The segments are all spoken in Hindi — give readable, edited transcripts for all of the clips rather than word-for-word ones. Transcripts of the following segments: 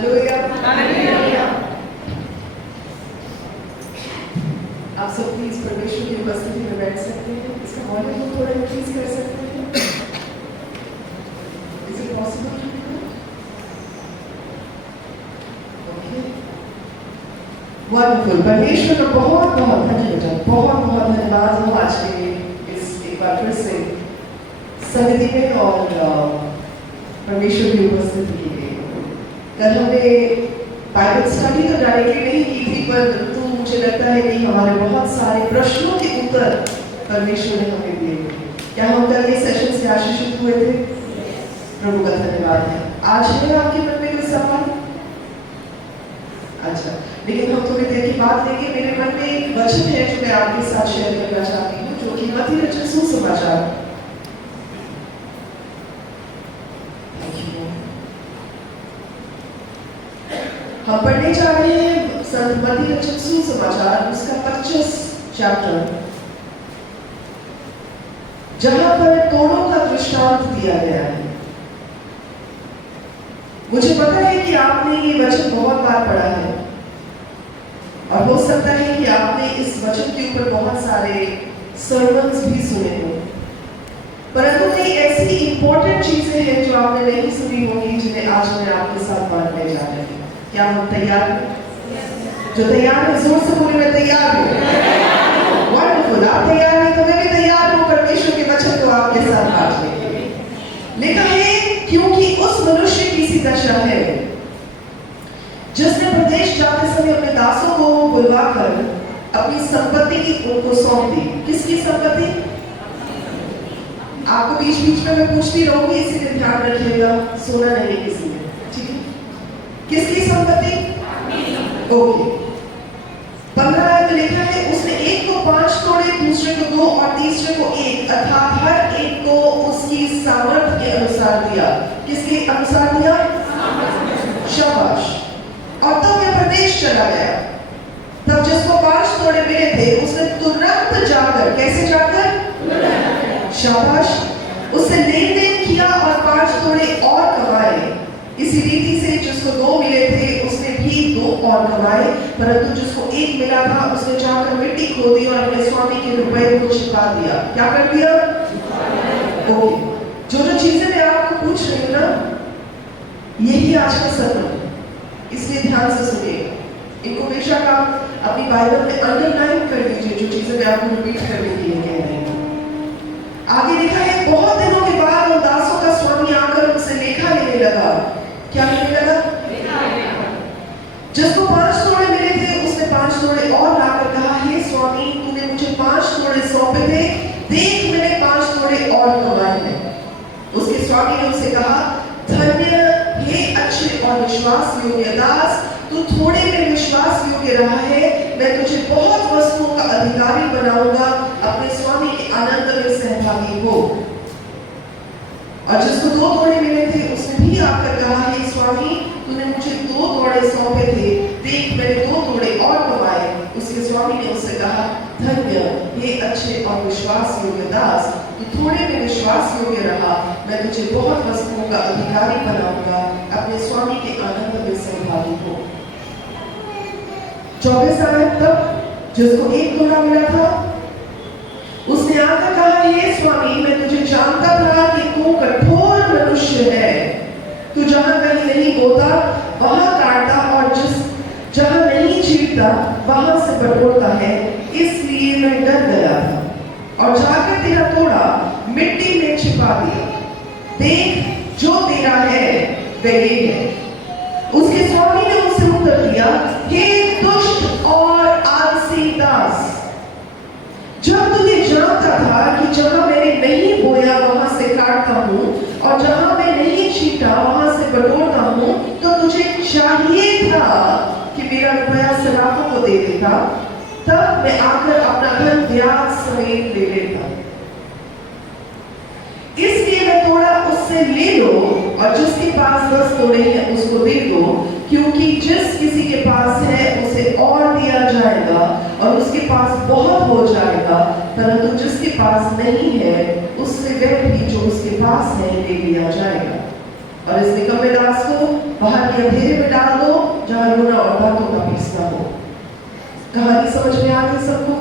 हालेलुया। आप सब प्लीज परमेश्वर की उपस्थिति में बैठ सकते हैं। इसका वॉल्यूम थोड़ा इंक्रीज कर सकते हैं। Is it possible? Okay, wonderful. परमेश्वर का बहुत बहुत धन्यवाद, बहुत बहुत धन्यवाद हो आज के इस एक बार फिर से समिति में और परमेश्वर की उपस्थिति के लिए। कल हमने बाइबल स्टडी तो डायरेक्टली नहीं की थी, पर मुझे लगता है कि हमारे बहुत सारे प्रश्नों के उत्तर परमेश्वर ने हमें दिए। क्या हम कल के सेशन से आशीषित हुए थे? प्रभु का धन्यवाद है। आज है आपके मन में कोई सवाल? अच्छा, लेकिन हम थोड़ी देर की बात लेंगे। मेरे मन में एक वचन है जो मैं आपके साथ शेयर करना चाहती हूँ, जो कि मत्ती रचित सुसमाचार। हम पढ़ने जा रहे हैं संत मत्ती रचित सुसमाचार, उसका 25 चैप्टर, जहां पर तोड़ों का दृष्टांत दिया गया है। मुझे पता है कि आपने ये वचन बहुत बार पढ़ा है और हो सकता है कि आपने इस वचन के ऊपर बहुत सारे सर्मन्स भी सुने हो, परंतु कई ऐसी इंपॉर्टेंट चीजें हैं जो आपने नहीं सुनी होंगी, जिन्हें आज मैं आपके साथ बांटने जा रही हूँ। क्या हम तैयार हैं? जो तैयार है जोर से बोले, मैं तैयार हूँ। वंडरफुल। आप तैयार हैं तो मैं भी तैयार हूँ परमेश्वर के वचन को आपके साथ बांटने के लिए। लिखा है, क्योंकि उस मनुष्य की सी दशा है जिसने प्रदेश जाते समय अपने दासों को बुलवाकर अपनी संपत्ति उनको सौंप दी। किसकी संपत्ति? आपको बीच बीच में मैं पूछती रहूंगी, इसीलिए ध्यान रखिएगा, सोना नहीं किसी ने, ठीक है? किसकी संपत्ति? ओके। 15 में लिखा है, उसने एक को 5 तोड़े, दूसरे को 2 और तीसरे को 1, अर्थात हर एक को उसकी सामर्थ्य के अनुसार दिया। किसके अनुसार दिया? शाबाश। और तब वह प्रदेश चला गया। तब जिसको 5 तोड़े मिले थे, उसने तुरंत जाकर, कैसे जाकर? शाबाश, उससे लेन देन किया और 5 तोड़े और कमाए। इसी रीति से जिसको 2 मिले थे, उसने भी 2 और कमाए, परंतु जिसको 1 मिला था, उसने जाकर मिट्टी खोदी और अपने स्वामी के रुपए को छिपा दिया। क्या कर दिया? ओके। जो चीजें मैं आपको पूछ रही हूँ ना, यही आज का सत्र है, इसलिए ध्यान से सुनिएगा। इनको बेशक आप अपनी बाइबल में अंडरलाइन कर लीजिए, जो चीजें मैं आपको रिपीट करने के लिए कह रही हूँ। आगे लिखा है, बहुत दिनों के बाद उन दासों का स्वामी आकर उनसे लेखा लेने लगा। क्या लेने लगा? जिसको 5 तोड़े मिले थे, उसने 5 तोड़े और लाकर कहा, हे स्वामी, तूने मुझे 5 तोड़े सौंपे थे, देख मैंने 5 तोड़े और कमाए हैं। उसके स्वामी ने उसे कहा, धन्य हे अच्छे और विश्वास योग्य दास, तू थोड़े में विश्वास योग्य रहा है, मैं तुझे बहुत वस्तुओं का अधिकारी बनाऊंगा, अपने स्वामी के आनंद में सहभागी हो। और जिसको 2 तोड़े मिले थे, उसने भी आकर कहा, हे स्वामी, तूने मुझे 2 तोड़े सौंपे थे, देख मैंने 2 तोड़े और कमाए। उसके स्वामी ने उससे कहा, धन्य हे अच्छे और विश्वास योग्य दास, तू थोड़े में विश्वास योग्य रहा, मैं तुझे बहुत वस्तुओं का अधिकारी बनाऊंगा, अपने स्वामी के आनंद में सहभागी हो। 24 आयत तक, जिसको 1 तोड़ा मिला था, उसने आकर कहा, हे स्वामी, मैं तुझे जानता था कि तू कठोर मनुष्य है, तू जहां कहीं नहीं बोता वहां काटता और जहां नहीं चीरता वहां से बटोरता है, इसलिए मैं डर गया था और जाकर तेरा तोड़ा मिट्टी में छिपा दिया। देख, जो तेरा है वह ये है। उसके स्वामी ने उसे उत्तर दिया, हे दुष्ट और आलसी दास, जब तू ये जानता था कि जहां मैंने नहीं बोया वहां से काटता हूँ और जहां मैं नहीं छीटा वहां से बटोरता हूँ, तो तुझे चाहिए था कि मेरा रुपया सराफों को दे देता, तब मैं आकर अपना धन ब्याज समेत ले लेता। इसलिए मैं तोड़ा उससे ले लो और जिसके पास 10 तोड़े हैं उसको दे दो, क्योंकि जिस किसी के पास है उसे और दिया जाएगा और उसके पास बहुत हो जाएगा, परंतु जिसके पास नहीं है उससे वह भी जो उसके पास है ले लिया जाएगा। और इस निकम्मे दास को बाहर के अंधेरे में डाल दो जहां रोना और दांतों का पीसना हो। कहानी समझ में आ गई सबको?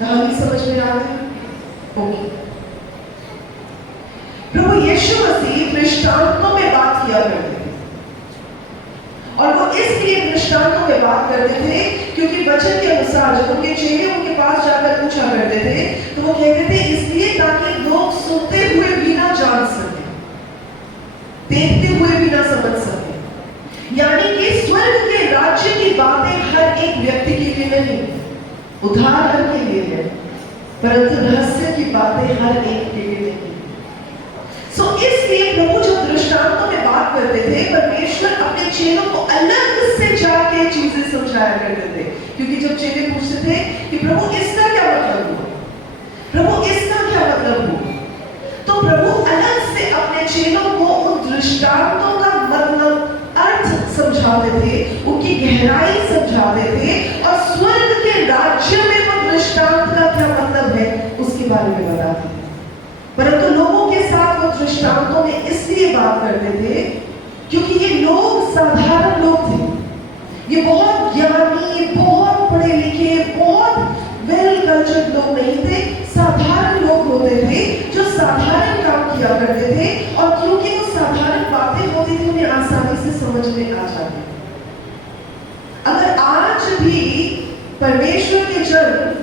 कहानी समझ में आ गई? ओके। प्रभु यीशु मसीह दृष्टांतों में बात किया करते थे, और वो इसलिए दृष्टांतों में बात करते थे क्योंकि वचन के अनुसार जब उनके चेले उनके पास जाकर पूछा करते थे तो वो कहते थे इसलिए ताकि लोग सुनते हुए भी ना जान सके, देखते हुए भी ना समझ सके। यानी कि स्वर्ग के राज्य की बातें हर एक व्यक्ति के लिए नहीं, उदाहरण के लिए है, परंतु रहस्य की बातें हर एक के लिए नहीं। इसलिए प्रभु जब दृष्टांतों में बात करते थे, परमेश्वर अपने चेलों को अलग से जाके चीजें समझाया करते थे। क्योंकि जब चेले पूछते थे कि प्रभु इसका क्या मतलब हुआ, प्रभु इसका क्या मतलब हुआ, तो प्रभु अलग से अपने चेलों को उन दृष्टांतों का मतलब अर्थ समझाते थे, उनकी गहराई समझाते थे, और स्वर्ग के राज्य में वो दृष्टांत का क्या मतलब है उसके बारे में बताते थे। परंतु लोगों के साथ वो दृष्टांतों में इसलिए बात करते थे क्योंकि ये लोग साधारण लोग थे, ये बहुत ज्ञानी, बहुत पढ़े लिखे, बहुत वेल कल्चर्ड लोग नहीं थे, साधारण लोग होते थे जो साधारण काम किया करते थे, और क्योंकि वो साधारण बातें होती थी उन्हें आसानी से समझ में आ जाती। अगर आज भी परमेश्वर के जन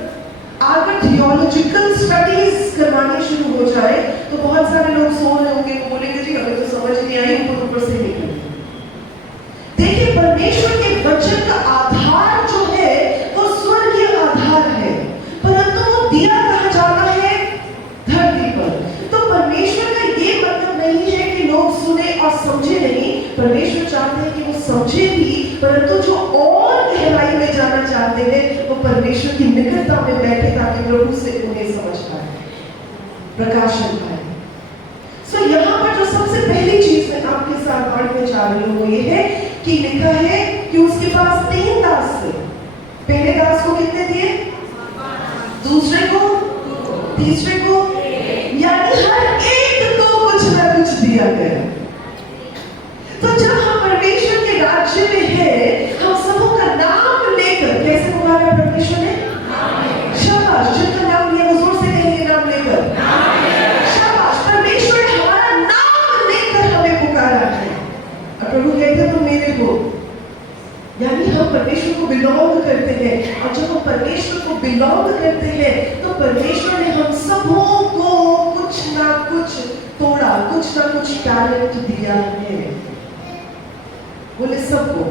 अगर थियोलॉजिकल स्टडीज करवानी शुरू हो जाए तो बहुत सारे लोग सो रहे होंगे, बोलेंगे जी हमें तो समझ नहीं आई, ऊपर से निकल। देखिए, परमेश्वर के वचन का आधार जो है वो स्वर्गीय आधार है, परंतु वो दिया कहाँ जाता है? धरती पर। तो परमेश्वर का ये मतलब नहीं है कि लोग सुने और समझे नहीं, परमेश्वर चाहते हैं कि वो समझे भी, परंतु जो और गहराई में जाना चाहते हैं वो परमेश्वर की निकटता में बैठे ताकि प्रभु से उन्हें समझ पाए, प्रकाशन पाए। सो यहाँ पर जो सबसे पहली चीज मैं आपके साथ पढ़ने जा रही हूँ वो ये है कि लिखा है कि उसके पास 3 दास थे। पहले दास को कितने दिए? दूसरे को, तीसरे को, यानी हर एक को कुछ ना कुछ दिया गया। तो जब हम परमेश्वर के राज्य में हैं, हम सबों का नाम लेकर, कैसे पुकारा परमेश्वर ने? शाबाश, जिनका नाम लिया वो जोर से कहेंगे, नाम लेकर। शाबाश, परमेश्वर ने हमारा नाम लेकर हमें पुकारा है, और प्रभु कहते हैं तुम मेरे हो, यानी हम परमेश्वर को बिलोंग करते हैं। और जब हम परमेश्वर को बिलोंग करते हैं तो परमेश्वर ने हम सबों को कुछ ना कुछ तोड़ा, कुछ ना कुछ टैलेंट दिया है। बोले सबको,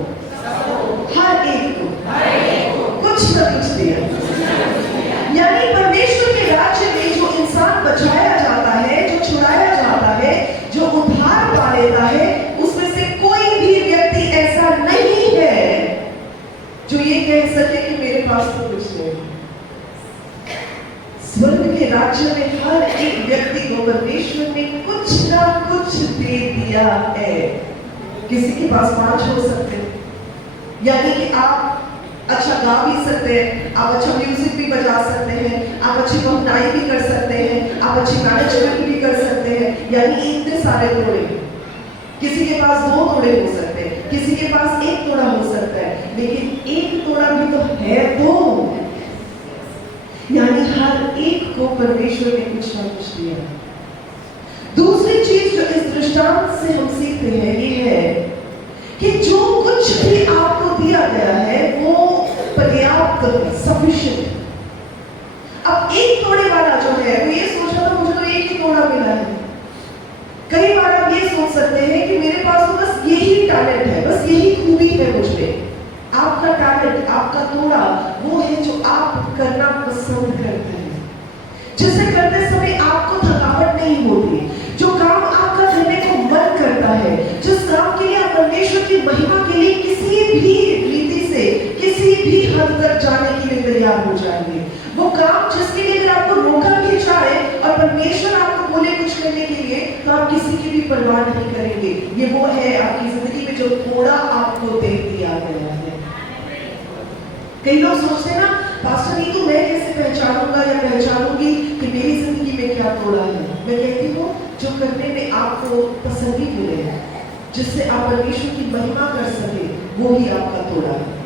हर एक को कुछ न कुछ दिया। यानी परमेश्वर के राज्य में जो इंसान बचाया जाता है, जो छुड़ाया जाता है, जो उद्धार पा लेता है, उसमें से कोई भी व्यक्ति ऐसा नहीं है जो ये कह सके कि मेरे पास तो कुछ नहीं। स्वर्ग के राज्य में हर एक व्यक्ति को परमेश्वर ने कुछ ना कुछ दे दिया है। किसी के पास 5 हो सकते हैं, यानी कि आप अच्छा गा भी सकते हैं, आप अच्छा म्यूजिक भी बजा सकते हैं, आप अच्छी पढ़ाई भी कर सकते हैं, आप अच्छी मैनेजमेंट भी कर सकते हैं, यानी इतने सारे तोड़े। किसी के पास 2 तोड़े हो सकते हैं, किसी के पास 1 तोड़ा हो सकता है, लेकिन 1 तोड़ा भी तो है 2, यानी हर एक को परमेश्वर ने कुछ ना कुछ दिया। दूसरी चीज जो इस दृष्टांत से हम सीखते हैं ये है कि जो कुछ भी आपको दिया गया है वो पर्याप्त है, सफिशिएंट। अब 1 तोड़े वाला जो है वो ये सोच रहा था मुझे तो 1 ही तोड़ा मिला है। कई बार आप ये सोच सकते हैं कि मेरे पास तो बस यही टैलेंट है, बस यही खूबी है मुझ में। आपका टैलेंट, आपका तोड़ा वो है जो आप करना पसंद करते हैं, जिसे करते समय आपको थकावट नहीं होती, जो काम आपका करने को मन करता है, जिस काम के लिए आप परमेश्वर की महिमा के लिए किसी भी रीति से, किसी भी हद तक जाने के लिए तैयार हो जाएंगे। वो काम जिसके लिए अगर आपको रोका भी जाए और परमेश्वर आपको बोले कुछ करने के लिए तो आप किसी की भी परवाह नहीं करेंगे। ये वो है आपकी जिंदगी में जो थोड़ा आपको दे दिया गया है। कई लोग सोचते हैं ना, पास्टर नहीं तो मैं कैसे पहचानूंगा या पहचानूंगी कि मेरी जिंदगी में क्या तोड़ा है। मैं कहती हूँ जो करने में आपको तसल्ली मिले, जिससे आप परमेश्वर की महिमा कर सके, वो ही आपका तोड़ा है।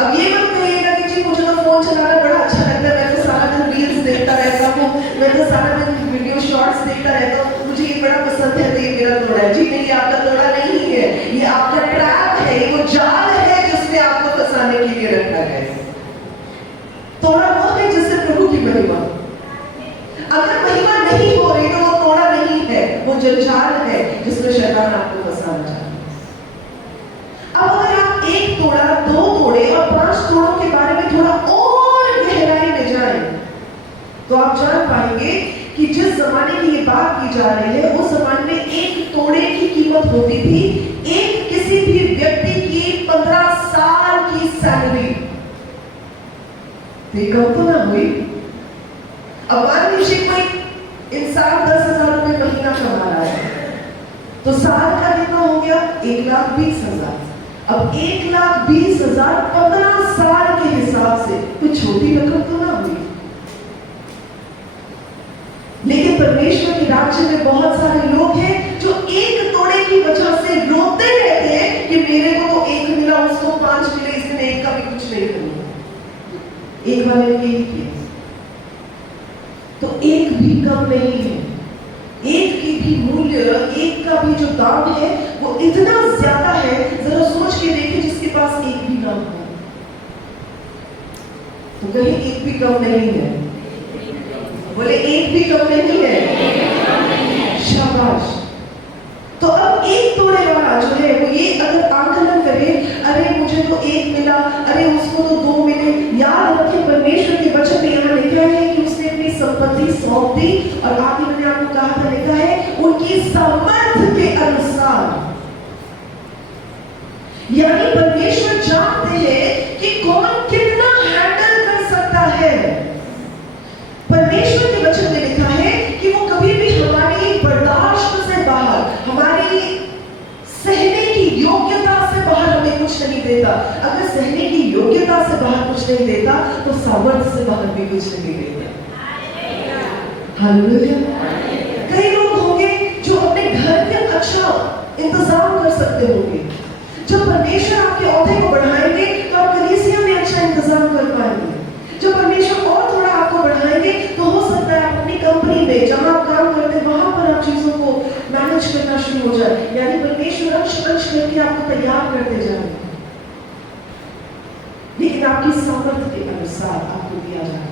अब ये मत कहिएगा कि जी मुझे तो फोन चलाना बड़ा अच्छा लगता है, मैं तो सारा दिन रील्स देखता रहता हूँ, मैं तो सारा दिन वीडियो शॉर्ट्स देखता रहता हूँ, मुझे ये बड़ा पसंद है, तो ये मेरा तोड़ा है। जी नहीं, ये आपका तोड़ा नहीं है, ये आपका ट्रैप है, ये वो जाल है जिसमें आपको फंसाने के लिए रखा गया है। तोड़ा वो है जिससे प्रभु की महिमा, अगर महिमा नहीं हो रही तो वो तोड़ा नहीं है, वो जंजाल है जिसमें शैतान आपको फंसाना चाहता है। अब अगर आप एक तोड़ा, दो तोड़े और 5 तोड़ों के बारे में थोड़ा और गहराई में जाएं, तो आप जान पाएंगे कि जिस जमाने की ये बात की जा रही है, उस जमाने में एक तोड़े की कीमत होती थी एक किसी भी व्यक्ति की 15 साल की सैलरी। कम तो ना हुई। अब मान लीजिए कोई इंसान 10,000 रुपए महीना कमा रहा है, तो साल का कितना हो गया? 1,20,000। अब 1,20,000 15 साल के हिसाब से कोई छोटी रकम तो ना हुई। लेकिन परमेश्वर के राज्य में बहुत सारे लोग हैं जो एक तोड़े की वजह से रोते रहते हैं कि मेरे को तो 1 मिला, उसको 5 मिले, इसने 1 का भी कुछ नहीं किया। एक वाले ने यही किया, तो एक भी कम नहीं है। एक की भी मूल्य, एक का भी जो दाम है वो इतना ज्यादा है, जरा सोच के देखिए जिसके पास एक भी ना हो, तो कहीं एक भी कम नहीं है। बोले एक भी कम नहीं है। शाबाश। तो अब एक तोड़े वाला जो है वो ये अगर आकलन करे, अरे मुझे तो 1 मिला, अरे उसको तो 2 मिले, याद रखें परमेश्वर के वचन में यहाँ लिखा है कि उसने अपनी संपत्ति सौंप दी, और आगे मैंने आपको कहा था, लिखा है उनकी सामर्थ्य के अनुसार। यानी परमेश्वर जानते हैं कि कौन कितना हैंडल कर सकता है। परमेश्वर के वचन में लिखा है कि वो कभी भी हमारी बर्दाश्त से बाहर, हमारी सहने की योग्यता से बाहर हमें कुछ नहीं देता। अगर सहने की योग्यता से बाहर कुछ नहीं देता तो सामर्थ्य से बाहर भी कुछ नहीं देता। हालेलुया। कई लोग होंगे जो अपने घर में अच्छा इंतजाम कर सकते होंगे, जब परमेश्वर आपके ओहदे को बढ़ाएंगे तो आप कलीसिया में अच्छा इंतजाम कर पाएंगे। जब परमेश्वर और थोड़ा आपको बढ़ाएंगे तो हो सकता है आप अपनी कंपनी में जहां आप काम करते हैं वहां पर आप चीजों को मैनेज करना शुरू हो जाए। यानी परमेश्वर अंश अंश करके आपको तैयार करते जाए, लेकिन आपकी सामर्थ्य के अनुसार आपको दिया जाए।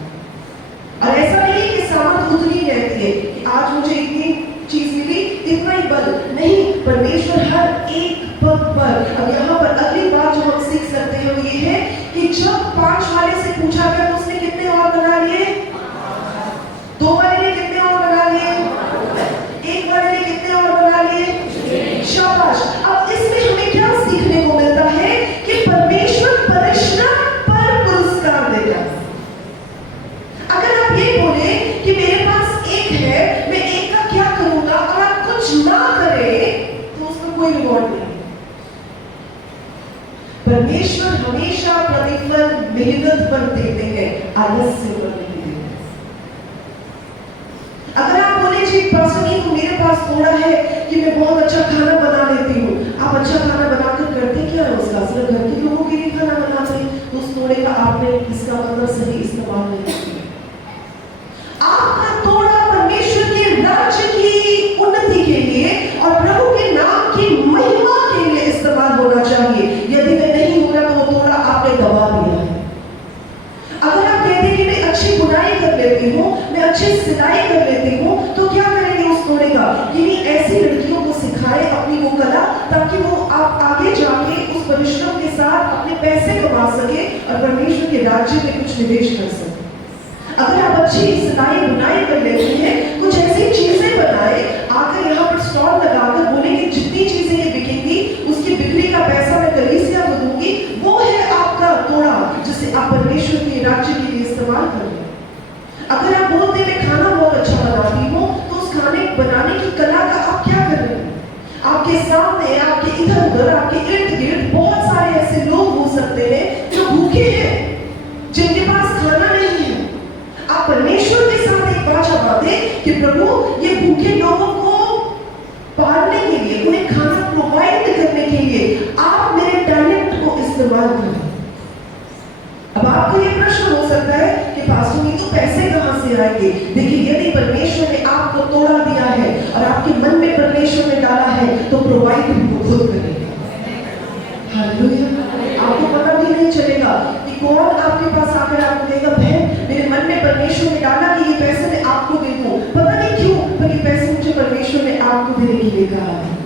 और ऐसा नहीं कि सामर्थ्य उतनी रहती है कि आज मुझे इतनी चीज मिली, इतना ही बल नहीं। परमेश्वर हर एक पद पर, अब यहाँ पर अगली बात जो हम सीख सकते हैं वो ये है कि जब 5 वाले से पूछा गया तो उसने कितने और बना लिए? 2 वाले ने कितने और बना लिए? 1 वाले ने कितने और बना लिए? शाबाश। अब इसमें हमें क्या सीखने को मिलता है कि परमेश्वर परिश्रम पर पुरस्कार देता है। अगर आप ये बोले कि मेरे पास 1 है, मैं 1 का क्या करूंगा, और आप कुछ ना करें तो उसका कोई रिवॉर्ड नहीं। परमेश्वर हमेशा प्रतिफल मेहनत पर देते हैं, आलस्य पर नहीं देते। अगर आप बोले जी पास्टर जी तो मेरे पास थोड़ा है कि मैं बहुत अच्छा खाना बना लेती हूँ, आप अच्छा खाना बनाकर करते क्या है उसका? सिर्फ घर के लोगों के लिए खाना बनाते हैं, तो उस तोड़े का आपने इसका मतलब सही इस्तेमाल नहीं किया। आपका तोड़ा परमेश्वर के राज्य की उन्नति के लिए और प्रभु के नाम की महिमा के लिए इस्तेमाल होना चाहिए। यदि वह नहीं होगा तो वो तोड़ा आपने दबा दिया है। अगर आप कहते हैं कि मैं अच्छी बुनाई कर लेती हूँ, मैं अच्छी सिलाई कर लेती हूँ, तो क्या करेंगे उस तोड़े का? यानी ऐसी लड़कियों को सिखाए अपनी वो कला, ताकि वो आप आगे जाके उस परिश्रम के साथ अपने पैसे कमा सके और परमेश्वर के राज्य में कुछ निवेश कर सके। अगर आप अच्छी सिलाई बुनाई कर लेते हैं, कुछ ऐसी चीजें बनाए, आकर यहाँ पर स्टॉल लगाकर बोले कि जितनी चीजें ये बिकेंगी उसकी बिक्री का पैसा मैं कलीसिया को दूंगी, वो है आपका तोड़ा जिसे आप परमेश्वर के राज्य के लिए इस्तेमाल करें। अगर आप बोलते मैं खाना बहुत अच्छा बनाती हूँ, तो उस खाने बनाने की कला का आप क्या कर रहे हैं? आपके सामने, आपके इधर उधर, आपके इर्द गिर्द बहुत सारे ऐसे लोग हो सकते हैं जो भूखे हैं, जिनके पास खाना नहीं है। आप परमेश्वर के साथ एक वाचा बांधे कि प्रभु ये भूखे लोगों को जाएंगे। देखिए, यदि परमेश्वर ने आपको तोड़ा दिया है और आपके मन में परमेश्वर ने डाला है तो प्रोवाइड भी खुद करेगा। हालेलुया। आपको पता भी नहीं चलेगा कि कौन आपके पास आकर आपको देगा, बहन मेरे मन में परमेश्वर ने डाला कि ये पैसे मैं आपको दे दूं, पता नहीं क्यों, पर ये पैसे मुझे परमेश्वर ने आपको देने के लिए कहा है।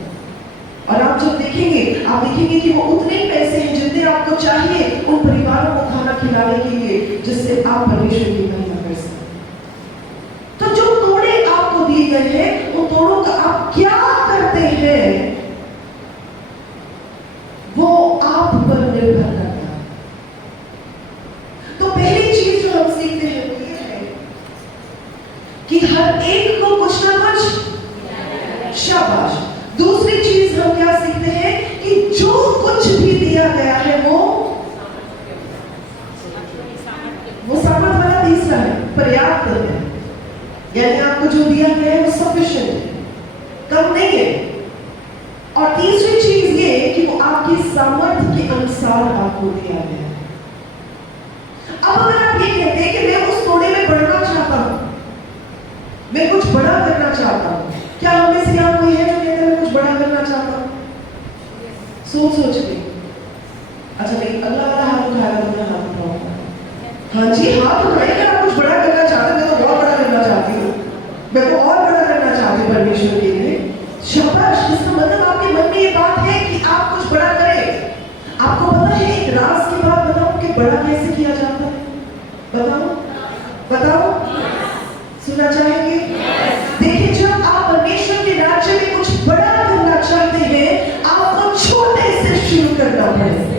और आप जब देखेंगे, आप देखेंगे कि वो उतने ही पैसे हैं जितने आपको चाहिए उन परिवारों को खाना खिलाने के लिए, जिससे आप परमेश्वर की महिमा कर सकें। तो जो तोड़े आपको दिए गए हैं, उन तोड़ों का आप क्या करते हैं वो आप पर निर्भर करता है। तो पहली चीज जो हम सीखते हैं वो ये है कि हर एक को कुछ ना कुछ शाबाश। दूसरी चीज हम क्या सीखते हैं कि जो कुछ भी दिया गया है वो सामर्थ वाला तीसरा है, पर्याप्त है। यानी आपको जो दिया गया है वो सफिशिएंट है, कम नहीं है। और तीसरी चीज ये कि वो आपकी सामर्थ्य के अनुसार आपको दिया गया है। अब अगर आप ये कहते हैं कि मैं उस तोड़े में बढ़ना चाहता हूं, मैं कुछ बड़ा करना चाहता हूं, क्या हम में से यहाँ कोई है जो कहते हैं मैं कुछ बड़ा करना चाहता हूं? सोच के। अच्छा, नहीं, अल्लाह वाला हाथ उठाया तो मैं हाथ उठाऊंगा। हाँ जी, हाथ उठाएगा। आप कुछ बड़ा करना चाहते हैं? मैं तो बहुत बड़ा करना चाहती हूँ, मैं तो और बड़ा करना चाहती हूँ परमेश्वर के लिए। शाबाश। इसका मतलब आपके मन में ये बात है कि आप कुछ बड़ा करें। आपको पता है, एक राज की बात बताऊं कि बड़ा कैसे किया जाता है? बताओ, सुनना चाहेंगे? देखिए, जब आप परमेश्वर के राज्य में कुछ बड़ा करना चाहते हैं, आपको छोटे से शुरू करना पड़ेगा।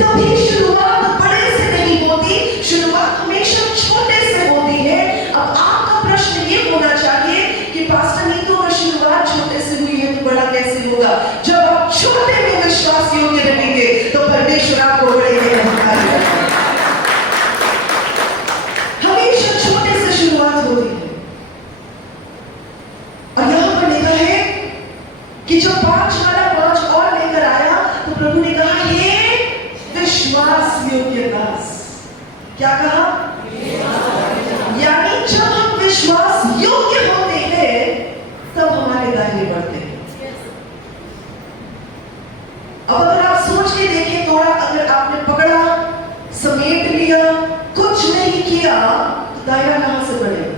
कभी शुरुआत बड़े से नहीं होती, शुरुआत हमेशा छोटे से होती है। अब आपका प्रश्न ये होना चाहिए कि पास्टर नीतू, अगर शुरुआत छोटे से हुई है तो बड़ा कैसे होगा? जब आप छोटे में विश्वास योग्य रहेंगे तो परमेश्वर आपको बड़े में पहुंचाएगा। हमेशा छोटे से शुरुआत होती है। और यहां पर लिखा है कि जब 5 वाला 5 और लेकर आया तो प्रभु ने कहा, ये विश्वास योग्य दास। क्या कहा? यानी जब हम विश्वास योग्य होते हैं तब हमारे दाहिने बढ़ते हैं। अब अगर आप सोच के देखें, थोड़ा अगर आपने पकड़ा, समेट लिया, कुछ नहीं किया, तो दायरा कहां से बढ़ेगा?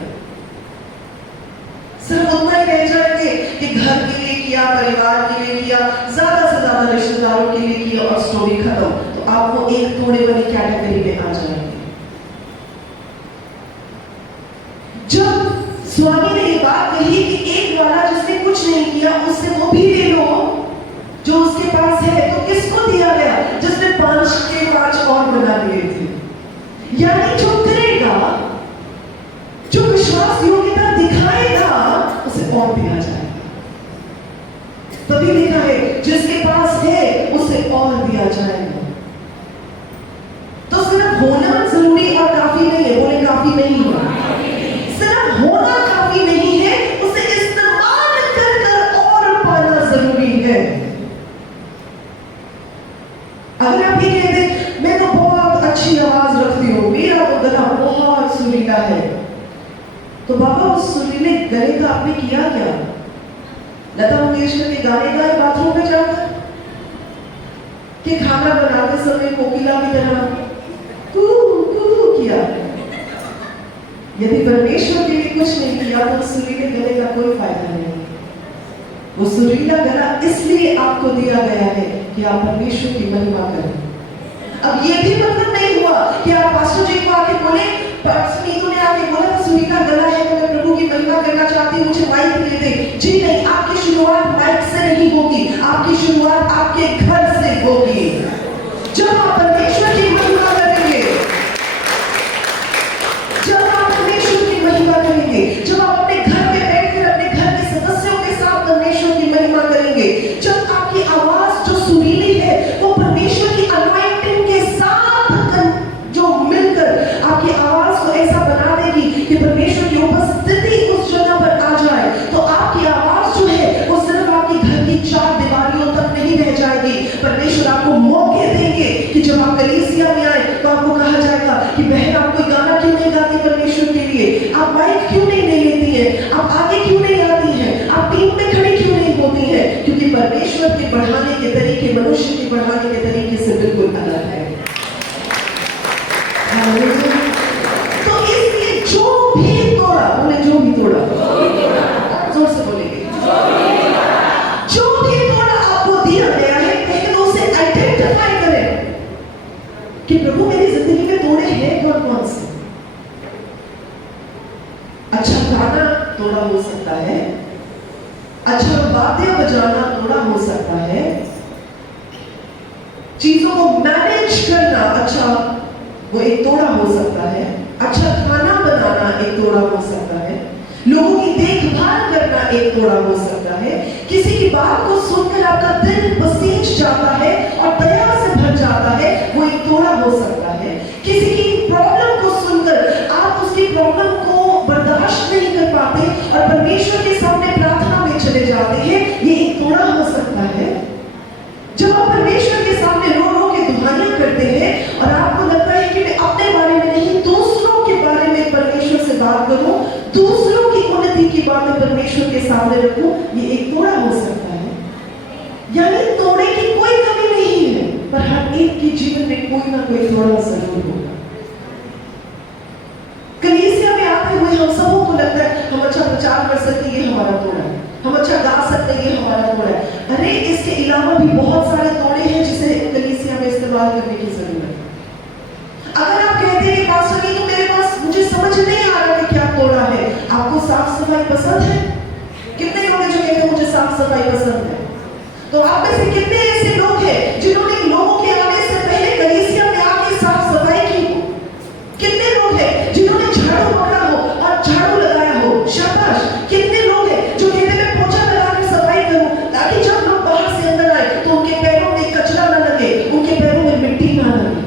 सिर्फ उतना ही रह जाएंगे कि घर के लिए किया, परिवार के लिए किया, ज्यादा से ज्यादा रिश्तेदारों के लिए किया और स्टोरी खत्म। तो आप वो एक थोड़े वाली कैटेगरी में आ जाएंगे। जब स्वामी ने ये बात कही कि एक वाला जिसने कुछ नहीं किया उससे वो भी ले लो जो उसके पास है, तो किसको दिया गया? जिसने 5 के 5 और बना लिए थे। यानी जो करेगा, जो विश्वास योग्यता दिखाएगा, उसे और दिया जाएगा। तभी लिखा है जिसके पास है उसे और दिया जाएगा। तो सिर्फ होना जरूरी और काफी नहीं है। बोले काफी नहीं है। सिर्फ होना काफी नहीं है, उसे इस्तेमाल कर और पाना जरूरी है। अगर आप ये कह दें मैं तो बहुत अच्छी आवाज रखती हूँ, मेरा तो गला बहुत सुरीला है, तो बाबा उस सुरीले गले का आपने किया क्या? लता मंगेशकर के गाने गाए बाथरूम में जाकर, कि खाना बनाते समय कोकिला की तरह कू कू किया? यदि परमेश्वर के लिए कुछ नहीं किया तो सुरीले गले का कोई फायदा नहीं। वो सुरीला गला इसलिए आपको दिया गया है कि आप परमेश्वर की महिमा करें। अब ये भी मतलब नहीं हुआ कि आप पास्टर जी को आके बोले, पास्टर नीतू ने आके बोला सुरीला गला है तो मैं प्रभु की महिमा करना चाहती हूँ, मुझे माइक दे दे। जी नहीं, आपकी शुरुआत माइक से नहीं होगी, आपकी शुरुआत आपके घर से होगी। जब आप परमेश्वर की महिमा करेंगे, जब आप परमेश्वर की महिमा करेंगे, जब आप अपने घर में बैठकर अपने घर के सदस्यों के साथ परमेश्वर की महिमा करेंगे, जब आपकी आवाज जो सुरीली है वो परमेश्वर की अनॉइंटिंग के साथ जो मिलकर आपकी आवाज को ऐसा बना देगी कि परमेश्वर की उपस्थिति उस जगह पर आ जाए, तो आपकी आवाज जो है वो सिर्फ आपके घर की 4 दीवारियों तक नहीं रह जाएगी, तोड़े हैं कौन कौन से? अच्छा गाना तोड़ा हो सकता है, अच्छा वाद्य बजाना तोड़ा हो सकता है, चीजों को मैनेज करना अच्छा वो एक तोड़ा हो सकता है, अच्छा खाना बनाना एक तोड़ा हो सकता है, लोगों की देखभाल करना एक तोड़ा हो सकता है, किसी की बात को सुनकर आपका दिल पसीज जाता है और दया से भर जाता है, वो एक तोड़ा हो सकता है, किसी की प्रॉब्लम को सुनकर आप उसकी प्रॉब्लम को बर्दाश्त नहीं कर पाते और परमेश्वर के सामने प्रार्थना में चले जाते हैं, ये एक तोड़ा हो सकता है। जब आप परमेश्वर के सामने रो रो के दुहाइयां करते हैं और आपको लगता है कि मैं अपने बारे में नहीं दूसरों के बारे में परमेश्वर से बात करूं, दूसरों की उन्नति की बातें परमेश्वर के सामने रखूं, ये एक तोड़ा हो सकता है। यानी तोड़े की कोई कमी नहीं है, पर हर एक के जीवन में कोई ना कोई तोड़ा जरूर होगा। कलीसिया में आते हुए हम सबों को लगता है हम अच्छा प्रचार कर सकते हैं, ये हमारा तोड़ा है, हम अच्छा गा सकते हैं, ये हमारा तोड़ा है। अरे इसके अलावा भी बहुत सारे तोड़े हैं जिसे कलीसिया में इस्तेमाल करने की जरूरत है। अगर आप कहते हैं पास्टर नहीं तो मेरे पास मुझे समझ नहीं आ रहा कि क्या तोड़ा है, आपको साफ सफाई पसंद है? कितने लोग हैं जो कहते हैं मुझे साफ सफाई पसंद है? तो आप में से कितने ऐसे लोग हैं जिन्होंने लोगों के आने से पहले कलीसिया में आके साफ सफाई की हो? कितने लोग हैं जिन्होंने झाड़ू पकड़ा हो और झाड़ू लगाया हो? शाबाश। कितने लोग हैं जो कहते हैं मैं पोछा लगाकर सफाई करूं ताकि जब लोग बाहर से अंदर आए तो उनके पैरों में कचरा ना लगे, उनके पैरों में मिट्टी ना लगे।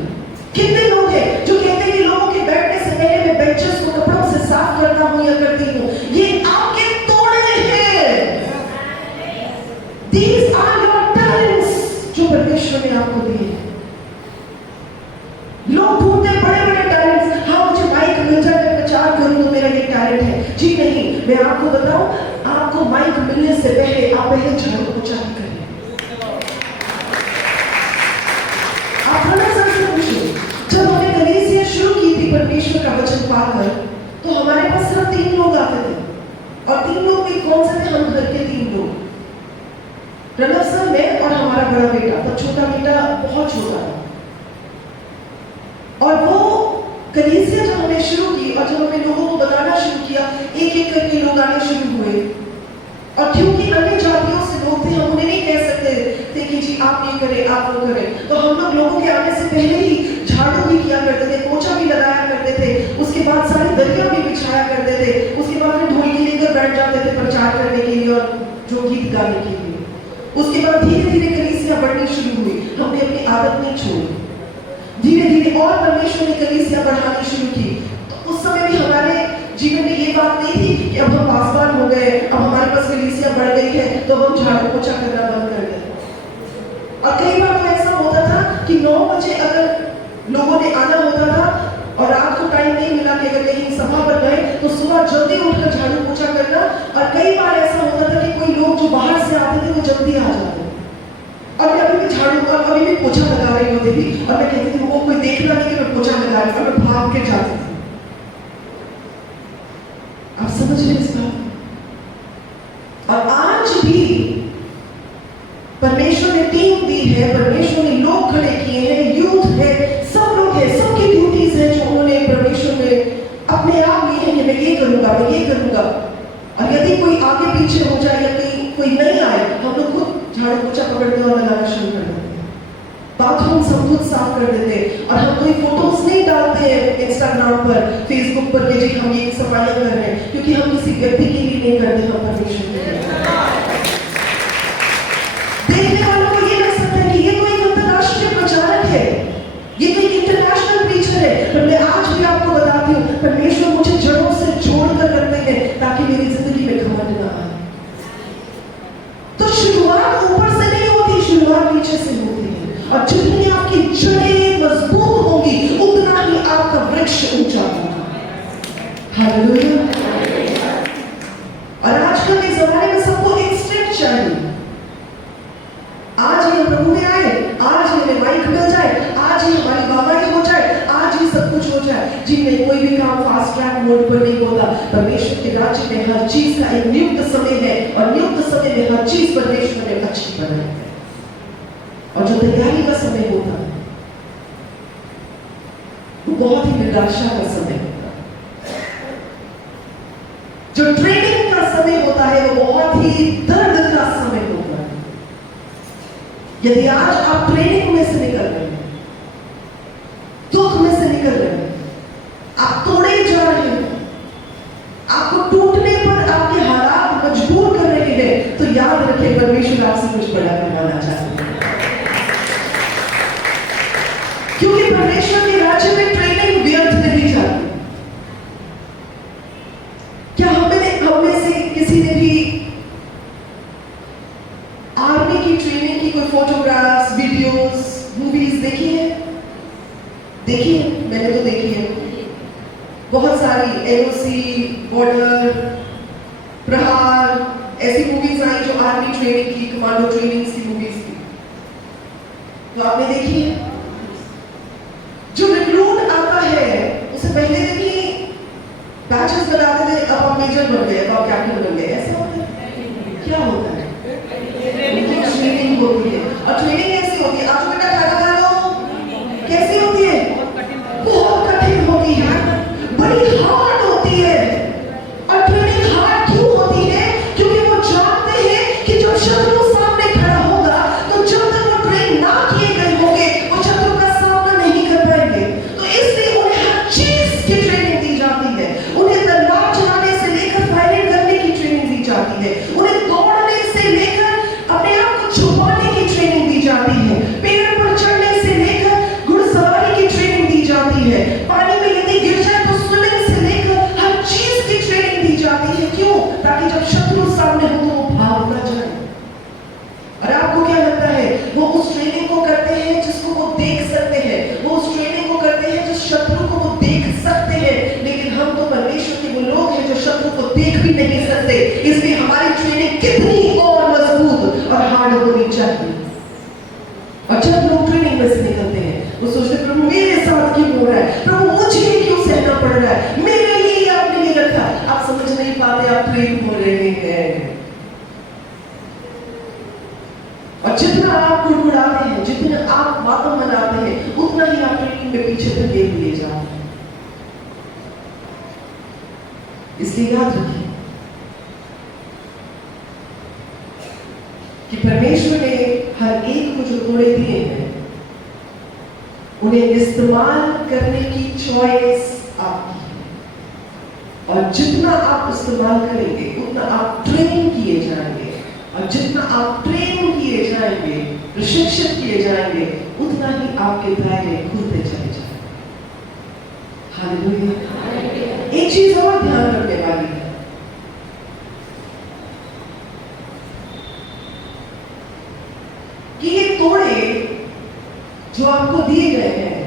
कितने लोग हैं जो कहते हैं कि लोगों के बैठने से पहले मैं बेंचेस को कपड़ों से साफ करता हूं या करती हूं? ये आपके तोड़े हैं। These are your talents जो परमेश्वर ने आपको दिए हैं। लोग ढूंढते बड़े बड़े टैलेंट्स, हाँ मुझे माइक मिल जाए मैं प्रचार करूं तो मेरा ये टैलेंट है। जी नहीं, मैं आपको बताऊं, आपको माइक मिलने से पहले आप पहले झाड़ू पोछा करें। आप हमें सबसे पूछिए, जब हमने कलीसिया शुरू की थी परमेश्वर का वचन पाकर, तो हमारे पास सिर्फ 3 लोग आते थे, और 3 लोग भी कौन से थे? हम घर के 3 लोग, प्रणव सर, मैं और हमारा बड़ा बेटा। पर छोटा बेटा बहुत छोटा था। और वो कलीसिया जब हमने शुरू की और जब हमने लोगों को बताना शुरू किया, एक एक करके लोग आने शुरू हुए। और क्योंकि अन्य जातियों से लोग थे, हम उन्हें नहीं कह सकते थे कि जी आप ये करें आप वो करें, तो हम लोग लोगों के आने से पहले ही झाड़ू भी किया करते थे, पोछा भी लगाया करते थे, उसके बाद सारी दरिया भी बिछाया करते थे, उसके बाद फिर ढोलकी लेकर बैठ जाते थे प्रचार करने के लिए और जो गीत गाने के लिए। उसके बाद धीरे धीरे कलीसिया बढ़नी शुरू हुई, हमने अपनी आदत नहीं छोड़ी, धीरे धीरे और परमेश्वर ने कलीसिया बढ़ानी शुरू की। तो उस समय भी हमारे जीवन में ये बात नहीं थी कि अब हम पासवान हो गए, अब हमारे पास कलीसिया बढ़ गई है तो हम झाड़ू पोछा करना बंद कर दें। और कई बार तो ऐसा होता था कि 9 बजे अगर लोगों ने आना होता था और रात को टाइम नहीं मिला कि अगर कहीं सभा पर गए तो सुबह जल्दी उठकर झाड़ू पोछा करना। और कई बार ऐसा होता था कि कोई लोग जो बाहर से आते थे वो जल्दी आ जाते थे, और मैं अभी भी झाड़ू और अभी भी पोछा लगा रही होती थी, और मैं कहती थी वो कोई देखना नहीं कि मैं पोछा लगा रही हूं, और मैं भाग के जाती थी। आप समझ रहे इस बात? और आज भी परमेश्वर ने टीम दी है, परमेश्वर ने लोग खड़े किए हैं, यूथ है, सब लोग हैं, सबकी ड्यूटीज है जो उन्होंने परमेश्वर ने अपने आप लिए हैं कि मैं ये करूंगा मैं ये करूंगा। और यदि कोई आगे पीछे हो जाए या कोई नहीं आए, हम लोग खुद झाड़ू पोछा पकड़ते और लगाना शुरू कर देते हैं, बाथरूम सब खुद साफ कर देते हैं। और हम कोई फोटोज नहीं डालते हैं इंस्टाग्राम पर, फेसबुक पर कि जी हम ये सफाइयां कर रहे हैं, क्योंकि हम किसी व्यक्ति के लिए नहीं करते, हम परमेश्वर के लिए। देखने वालों को ये लग सकता है कि ये तो एक अंतरराष्ट्रीय प्रचारक है, ये तो एक इंटरनेशनल प्रीचर है, पर मैं आज भी आपको बताती हूँ परमेश्वर मुझे जड़ों से जोड़कर करते हैं ताकि मेरी जिंदगी में घमंड ना आए। तो शुरुआत ऊपर से नहीं होती, शुरुआत नीचे से होती है, और जितनी आपकी जड़ें मजबूत होंगी उतना ही आपका वृक्ष ऊंचा होगा। हालेलुया। और आजकल के जमाने में सबको एक स्टेप चाहिए, आज ही प्रभु में आए, आज ही हमें माइक मिल जाए, आज ही हमारी वाहवाही हो जाए, आज ही सब कुछ हो जाए। जी नहीं, कोई भी काम फास्ट ट्रैक मोड पर नहीं होता। परमेश्वर के राज्य में हर चीज का एक नियुक्त समय है, और नियुक्त समय में हर चीज परमेश्वर ने अच्छी बनाई है, और जो तैयारी का समय होता है वो बहुत ही निराशा का समय होता है। जो ट्रेनिंग का समय होता है वो बहुत ही दर्द का समय होता है। यदि आज आप ट्रेनिंग में से निकल रहे हैं, दुख में से निकल रहे हैं, आप तोड़े जा रहे हैं, आपको टूटने पर आपके हालात मजबूर कर रहे हैं, तो याद रखें परमेश्वर आपसे कुछ बड़ा करवाना चाहते हैं। क्योंकि परमेश्वर के राज्य में ट्रेनिंग व्यर्थ नहीं जाती। क्या हम में से किसी ने भी आर्मी की ट्रेनिंग की कोई फोटोग्राफ्स, वीडियोस, मूवीज देखी है? देखी है? मैंने तो देखी है बहुत सारी। एनओसी, बॉर्डर, प्रहार, ऐसी मूवीज आई जो आर्मी ट्रेनिंग की, कमांडो ट्रेनिंग की मूवीज थी, तो आपने देखी है? जो रिक्रूट आता है उसे पहले दिन ही बैचेस बनाते थे, अब आप मेजर बन गए, अब आप कैप्टन बन गए, ऐसा होता है? क्या होता है? ट्रेनिंग होती है। और ट्रेनिंग कैसी होती है? आज बेटा खाना खा लो, कैसी होती है? बहुत कठिन होती है, बड़ी हार्ड होती है। और ट्रेनिंग हार्ड क्यों होती है? क्योंकि वो जानते हैं कि जब शत्रु सामने खड़ा होगा तो जब तक वो ट्रेन ना किए गए होंगे वो शत्रु का सामना नहीं कर पाएंगे। तो इसलिए उन्हें हर चीज की ट्रेनिंग दी जाती है। उन्हें तलवार चलाने से लेकर फायरिंग करने की ट्रेनिंग दी जाती है। उन्हें दौड़ने से लेकर अपने आप को छुपाने की ट्रेनिंग दी जाती है। पेड़ पर चढ़ने से लेकर घुड़सवारी की ट्रेनिंग दी जाती है। पानी में यदि गिर जाए तो स्विमिंग से लेकर हर चीज की ट्रेनिंग दी जाती है। क्यों? ताकि जब शत्रु सामने हो तो वो भाग ना जाए। और आपको क्या लगता है? वो उस ट्रेनिंग को करते हैं जिसको वो देख सकते हैं, वो उस ट्रेनिंग को करते हैं जिस शत्रु को वो देख सकते हैं। लेकिन हम तो परमेश्वर के वो लोग हैं जो शत्रु को देख भी नहीं सकते, इसलिए हमारी ट्रेनिंग कितनी और मजबूत और हार्ड होनी चाहिए। और जब लोग ट्रेनिंग में से निकलते हैं वो सोचते प्रभु मेरे साथ क्यों हो रहा है, प्रभु मुझे क्यों सहना पड़ रहा है, मेरे लिए आपने नहीं रखा। आप समझ नहीं पाते आप ट्रेन हो रहे हैं। और जितना आप गुड़गुड़ाते हैं, जितना आप बातों मनाते हैं, उतना ही आप ट्रेनिंग में पीछे धकेल दिए जाते हैं। इसलिए याद रखिए कि परमेश्वर ने हर एक को जो तोड़े दिए हैं उन्हें इस्तेमाल करने की चॉइस आपकी है। और जितना आप इस्तेमाल करेंगे उतना आप ट्रेन किए जाएंगे, और जितना आप ट्रेन किए जाएंगे, प्रशिक्षित किए जाएंगे, उतना ही आपके दायरे खुलते चले जाएंगे। हालेलुया। एक चीज और ध्यान रखने वाली है कि ये तोड़े जो आपको दिए गए हैं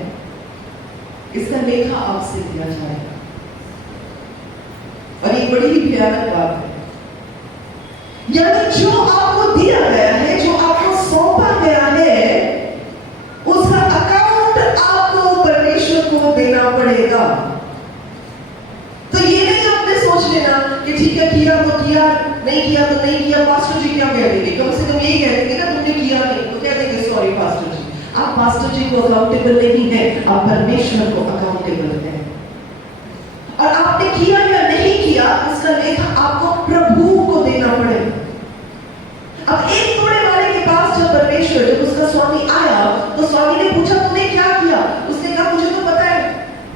इसका लेखा आपसे दिया जाएगा। और एक बड़ी ही भयानक बात है, यानी जो आपको दिया गया है, जो आपको सौंपा गया है, उसका अकाउंट आपको परमेश्वर को देना पड़ेगा। तो ये नहीं आपने सोच लेना कि ठीक है किया तो किया, नहीं किया तो नहीं किया, पास्टर जी क्या कह देंगे, कम से कम यही कह देंगे ना तुमने किया नहीं तो कह देंगे सॉरी पास्टर जी। आप पास्टर जी को अकाउंटेबल नहीं है, आप परमेश्वर को अकाउंटेबल है। और आपने किया या नहीं किया उसका लेखा आपको प्रभु को देना पड़ेगा। अब एक तोड़े वाले के पास जब परमेश्वर, जब उसका स्वामी आया तो स्वामी ने पूछा तूने क्या किया? उसने कहा मुझे तो पता है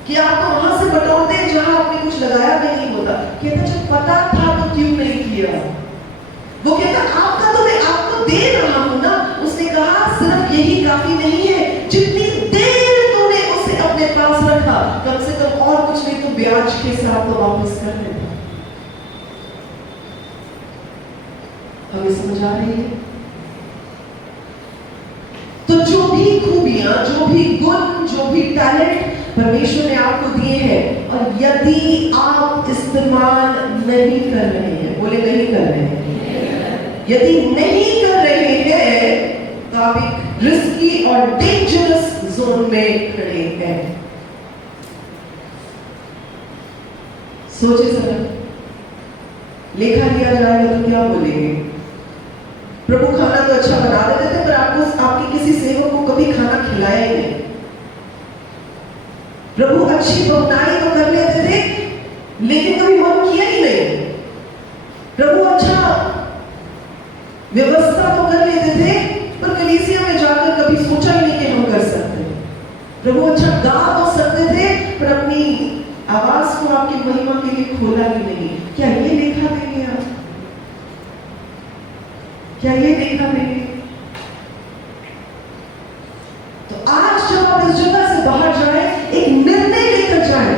कि आप तो वहां से बटोरते हैं जहां आपने कुछ लगाया भी नहीं होता। कहता जब पता था तो क्यों नहीं किया? वो कहता आपका तो मैं आपको दे रहा हूं ना। उसने कहा सिर्फ यही काफी नहीं है, जितनी देर तूने उसे अपने पास रखा, कम से कम और कुछ नहीं तो ब्याज के साथ तो वापस कर देना। हमें समझ आ रही है? तो जो भी खूबियां, जो भी गुण, जो भी टैलेंट परमेश्वर ने आपको दिए हैं, और यदि आप इस्तेमाल नहीं कर रहे हैं, बोले नहीं कर रहे हैं, यदि नहीं कर रहे हैं तो आप एक रिस्की और डेंजरस जोन में खड़े हैं। सोचे सर, लेखा लिया जाएगा तो क्या बोलेंगे? प्रभु खाना तो अच्छा बना देते थे पर आपको आपके किसी सेवक को कभी खाना खिलाया ही नहीं। प्रभु अच्छी बहुनाई तो कर लेते थे, लेकिन कभी मन किया ही नहीं। प्रभु अच्छा व्यवस्था तो कर लेते थे, पर कलीसिया में जाकर कभी सोचा ही नहीं कि हम कर सकते। प्रभु अच्छा गा तो सकते थे, पर अपनी आवाज को आपकी महिमा के लिए खोला ही नहीं। क्या ये देखा देंगे आप? क्या ये देखा देंगे? तो आज जब आप इस जगह से बाहर जाए, एक निर्णय लेकर जाए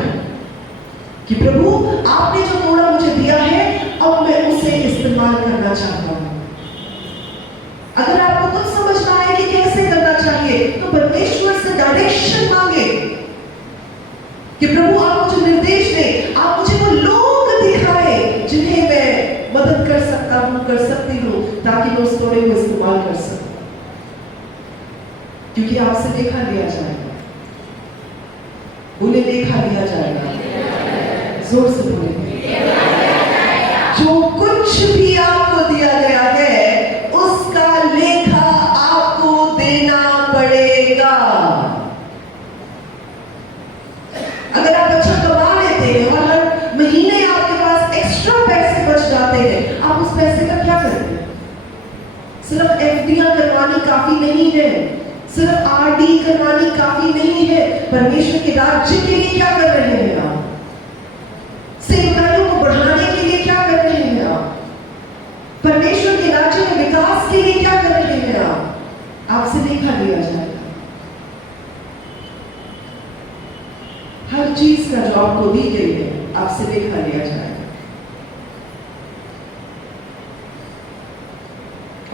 कि प्रभु आपने जो थोड़ा मुझे दिया है, अब मैं उसे इस्तेमाल करना चाहता हूं। अगर आपको कुछ समझना है कि कैसे करना चाहिए, तो परमेश्वर से डायरेक्शन मांगे कि प्रभु आप मुझे निर्देश दें, आप मुझे वो लोग दिखाए जिन्हें मैं मदद कर सकता हूं, कर सकती हूं, ताकि मैं उस थोड़े को इस्तेमाल कर सकूं। क्योंकि आपसे देखा लिया जाएगा, उन्हें देखा लिया जाएगा। जोर से बोले, जो कुछ भी आपको दिया गया है उसका लेखा आपको देना पड़ेगा। अगर आप अच्छा कमा लेते हैं और हर महीने आपके पास एक्स्ट्रा पैसे बच जाते हैं, आप उस पैसे का क्या करते हैं? सिर्फ एफडीआं करवानी काफी नहीं है, सिर्फ आरडी करवानी काफी नहीं है। परमेश्वर के राज्य के लिए क्या कर रहे हैं आप? सेवकाइयों को बढ़ाने के लिए क्या कर रहे हैं आप? परमेश्वर के राज्य में विकास के लिए क्या कर रहे हैं आप? आपसे देखा लिया जाएगा। हर चीज का जो आपको दी गई है, आपसे देखा लिया जाएगा।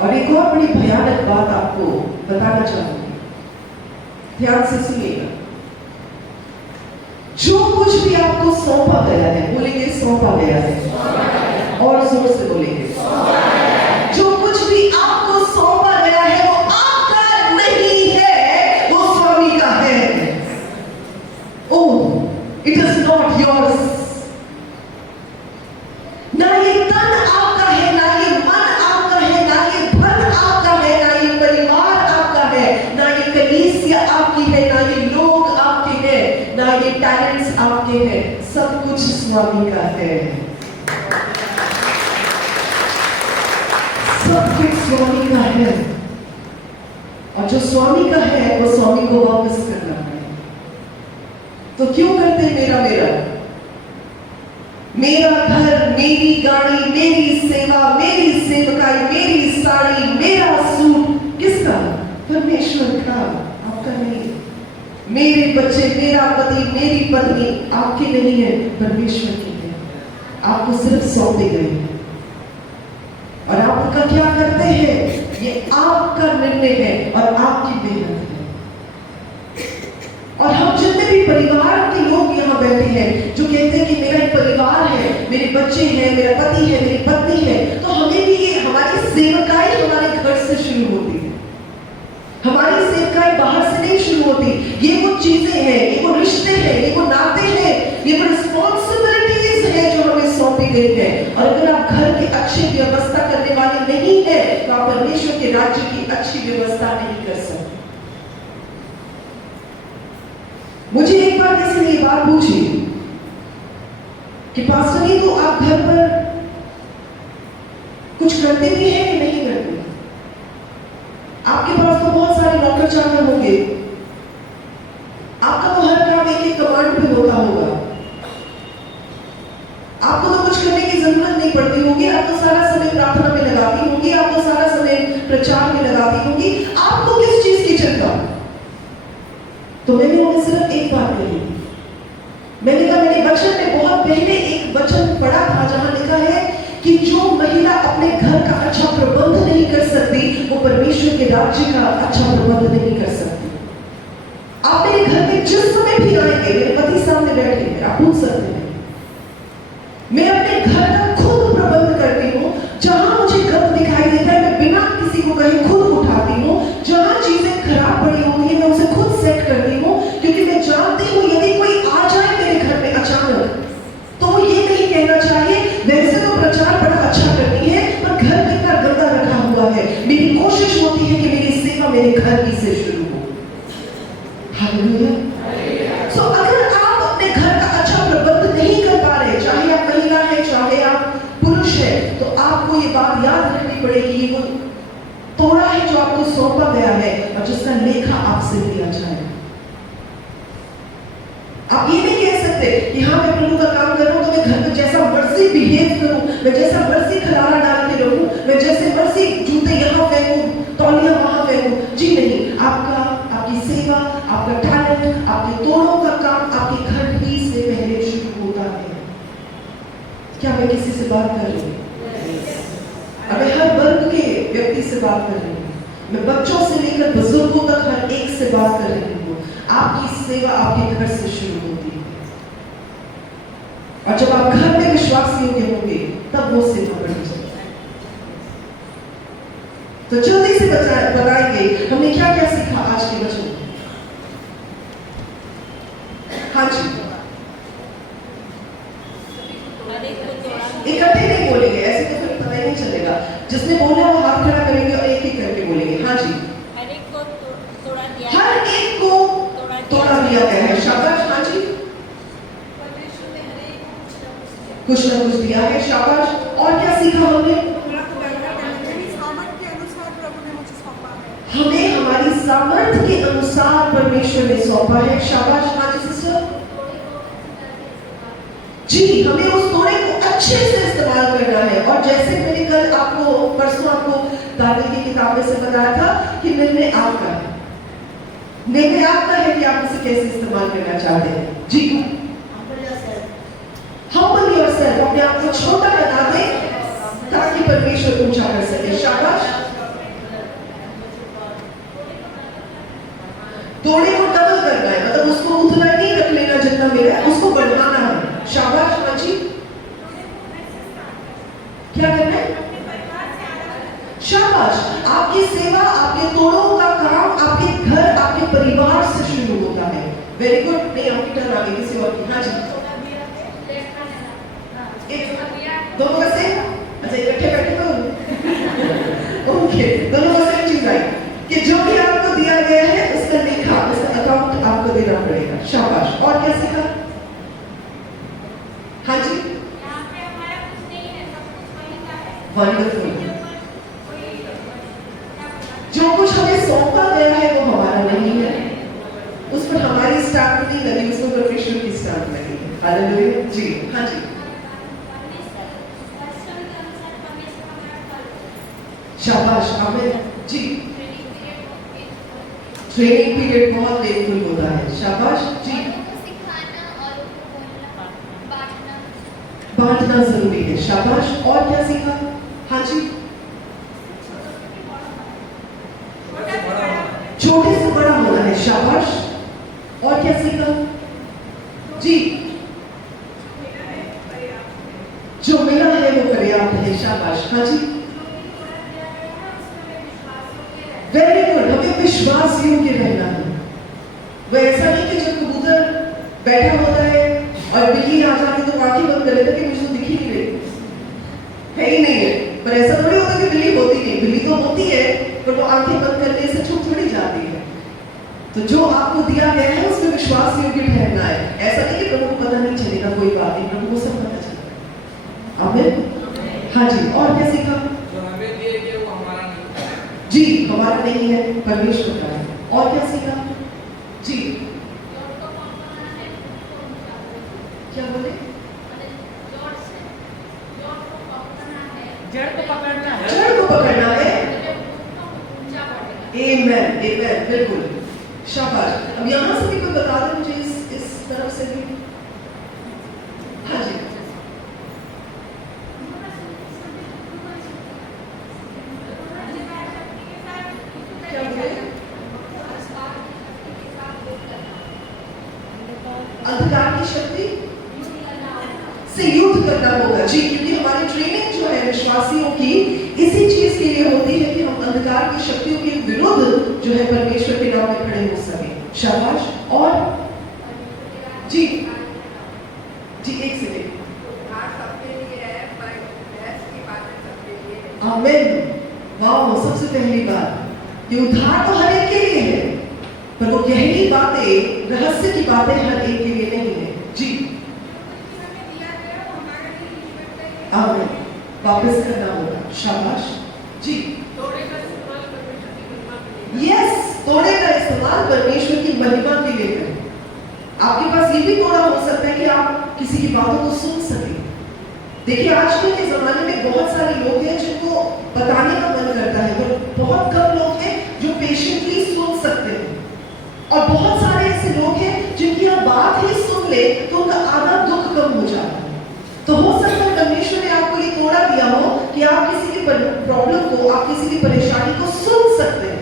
और एक और बड़ी भयानक बात आपको बताना चाहूंगी, ध्यान से सुनिएगा। जो कुछ भी आपको सौंपा गया है, बोलेंगे सौंपा गया है, और जोर से बोलेंगे। जो कुछ भी आपको सौंपा गया है वो आपका नहीं है, वो स्वामी का है। ओह, इट इज नॉट योर्स। ना ये तन आपका है, ना ये मन आपका है, ना ये धन आपका है, ना ये परिवार आपका है, ना ये कलीसिया आपकी है, ना ये लोग आपके हैं, ना ये टैलेंट्स आपके हैं। सब कुछ स्वामी का है। सब कुछ स्वामी का है, और जो स्वामी का है वो स्वामी को वापस करना है। तो क्यों करते मेरा मेरा मेरा घर, मेरी गाड़ी, मेरी सेवा, मेरी सेवकाई, मेरी साड़ी, मेरा सूट किसका? परमेश्वर का, आपका नहीं। मेरे बच्चे, मेरा पति, मेरी पत्नी आपके नहीं है, परमेश्वर की है। आपको सिर्फ सौंपे गए हैं, और आप उनका क्या करते हैं ये आपका निर्णय है और आपकी मेहनत है। और हम जितने भी परिवार के लोग यहाँ बैठे हैं जो कहते हैं कि मेरा एक परिवार है, मेरे बच्चे हैं, मेरा पति है, मेरी पत्नी है, तो हमें भी ये हमारी सेवकाई हमारे घर से शुरू होती है। हमारी सेवकाई बाहर से नहीं शुरू होती। ये वो चीजें हैं, ये वो रिश्ते हैं, ये वो नाते हैं, ये वो रिस्पॉन्सिबिलिटीज हैं जो हमें सौंपी गई है। और अगर आप घर की अच्छी व्यवस्था करने वाले नहीं है, तो आप परमेश्वर के राज्य की अच्छी व्यवस्था नहीं कर सकते। मुझे एक बार किसी ने ये बात पूछी कि पास्टर जी, तो आप घर पर कुछ करते भी हैं कि नहीं करते? आपके पास तो बहुत सारे नौकर चाकर होंगे, आपका तो हर काम एक एक कमांड पे होता होगा, आपको तो कुछ करने की जरूरत नहीं पड़ती होगी, आप तो सारा समय प्रार्थना में लगाती होंगी, आप तो सारा समय प्रचार में लगाती होंगी, आपको किस चीज की चिंता? तो मैंने उन्हें सिर्फ एक बात कही। मैंने कहा, मैंने वचन में बहुत पहले एक वचन पढ़ा था जहां लिखा है कि जो महिला अपने घर का अच्छा प्रबंध नहीं कर सकती, वो परमेश्वर के राज्य का अच्छा प्रबंध नहीं कर सकती। आप मेरे घर में जिस समय भी आएंगे, मेरे पति सामने बैठे हैं, आप पूछ सकते हैं, मैं अपने घर का खुद प्रबंध करती हूँ। जहां मुझे गंद दिखाई देता है, मैं बिना किसी को कहे खुद उठाती हूँ। जहां चीजें खराब पड़ी होती है, मैं उसे खुद सेट करती हूँ, क्योंकि मैं जानती हूँ यदि कोई आ जाए मेरे घर में अचानक, तो ये नहीं कहना चाहिए वैसे तो प्रचार बड़ा अच्छा करती है, पर घर कितना गंदा रखा हुआ है। मेरी कोशिश होती है कि मेरी सेवा मेरे घर की से शुरू हो। हालेलुया। सो अगर तो आपको ये बात याद रखनी पड़ेगी, ये वो तोड़ा है जो आपको सौंपा गया है और जिसका लेखा आपसे लिया जाए। आप ये नहीं कह सकते कि हाँ मैं प्रभु का काम कर रहा हूं तो मैं घर में जैसा मर्जी बिहेव करूं, मैं जैसा मर्जी खलारा डाल के रहूं, मैं जैसे मर्जी जूते यहाँ फेंकूं, तौलिया वहां फेंकूं। जी नहीं, आपकी सेवा, आपका टैलेंट, आपके तोड़ों का काम आपके घर ही से पहले शुरू होता है। क्या मैं किसी से बात कर रही हूँ? मैं हर वर्ग के व्यक्ति से बात कर रही हूँ, मैं बच्चों से लेकर बुजुर्गों तक हर एक से बात कर रही हूँ। आपकी सेवा आपके घर से शुरू होती है और जब आप घर में विश्वासी होंगे तब वो सेवा बढ़ी जाएगी। तो जल्दी से बताएंगे हमने क्या क्या सीखा आज के वचन में। हाँ जी, इकट्ठे नहीं बोलेंगे, ऐसे तो फिर पता ही नहीं चलेगा। जिसने बोला वो हाथ खड़ा करेंगे और एक एक करके बोलेंगे। हाँ जी, हर एक को तोड़ा दिया गया है। शाबाश। हाँ जी, कुछ ना कुछ दिया है। शाबाश। और क्या सीखा हमने? हमें हमारी सामर्थ्य के अनुसार परमेश्वर ने सौंपा है। शाबाश। हाँ जी सिस्टर जी, हमें उस तोड़े को अच्छे से इस्तेमाल करना है। और जैसे मैंने कल आपको परसों आपको दानियल की किताब में से बताया था कि निर्णय आपका है, निर्णय आपका है कि आप इसे कैसे इस्तेमाल करना चाहते हैं। जी, humble yourself, अपने आप को छोटा बना दे ताकि परमेश्वर ऊंचा कर सके। शाबाश। तोड़े को डबल करना है, मतलब उसको उतना नहीं रख लेना जितना मेरा है, उसको बढ़ाना है। शाबाश। हाँ जी, क्या करना है? शाबाश। आपकी सेवा, आपके तोड़ों का काम आपके घर, आपके परिवार से शुरू होता है। Very good. नहीं, आपकी टर्न आ गई किसी और की। हाँ जी, दोनों से अच्छा इकट्ठे बैठे तो ओके, दोनों में से चीज आई कि जो भी आपको दिया गया है उसका लेखा, उसका अकाउंट आपको देना पड़ेगा। शाबाश। और क्या सीखा? हाँ जी, वंडरफुल। जो कुछ हमें सौंपा गया है वो हमारा नहीं है, उस पर हमारी स्टाम्प नहीं लगी, उसको परमेश्वर की स्टाम्प लगी है। हालेलुया जी। हाँ जी, शाबाश। आमीन जी। ट्रेनिंग पीरियड बहुत पेनफुल होता है। शाबाश जी। बांटना जरूरी है। शाबाश। और क्या सीखा? हाँ जी, छोटे से बड़ा होना है। शाबाश। और क्या सीखा? जी, जो मिला है वो पर्याप्त है। शाबाश। हाँ जी, वेरी गुड। हमें विश्वास योग्य रहना है। वो ऐसा नहीं कि जब कबूतर बैठा होता है और बिल्ली आ जाती तो आंखें बंद कर लेता कि मुझे तो दिख ही नहीं रही है, ही नहीं है। पर ऐसा थोड़ी होता कि बिल्ली होती नहीं, बिल्ली तो होती है पर वो आंखें बंद करने से छुप थोड़ी जाती है। तो जो आपको दिया गया है उसमें विश्वास योग्य ठहरना है। ऐसा नहीं कि प्रभु को पता नहीं चलेगा, कोई बात नहीं, प्रभु को सब पता चलेगा। आमीन। हाँ जी, और क्या सीखा? जो हमें दिए गए वो हमारा नहीं है। जी, हमारा नहीं है, परमेश्वर का है। और क्या सीखा? जी, क्या बोले? जड़ को पकड़ना है। जड़ को पकड़ना है। आमेन, आमेन, बिल्कुल। शाबाश। अब यहाँ से भी कोई बता दे मुझे इस तरफ से भी। हाँ जी, क्या बोले? अंधकार की शक्ति से युद्ध करना होगा। जी, क्योंकि हमारी ट्रेनिंग जो है विश्वासियों की इसी चीज के लिए होती है कि हम अंधकार की शक्तियों के विरुद्ध जो है परमेश्वर के नाम में खड़े हो सके। शाबाश। और जी जी, एक सेकेंड। आमीन। वाह, सबसे पहली बात कि उद्धार तो हर एक के लिए है, पर वो गहरी बातें, रहस्य की बातें हर एक के लिए नहीं है। जी, आमीन। वापस करना होगा। शाबाश जी। तोड़े का इस्तेमाल परमेश्वर की महिमा के लिए यस, तोड़े का इस्तेमाल परमेश्वर की महिमा के लिए करें। आपके पास ये भी तोड़ा हो सकता है कि आप किसी की बातों को सुन सकें। देखिए आजकल के जमाने में बहुत सारे लोग हैं जिनको बताने का मन करता है, पर बहुत कम लोग हैं जो पेशेंटली सुन सकते हैं, और बहुत सारे ऐसे लोग हैं जिनकी आप बात ही सुन ले तो उनका आधा दुख कम हो जाता है। तो हो सकता है परमेश्वर ने आपको ये तोड़ा दिया हो कि आप किसी की प्रॉब्लम को, आप किसी की परेशानी को सुन सकते हैं।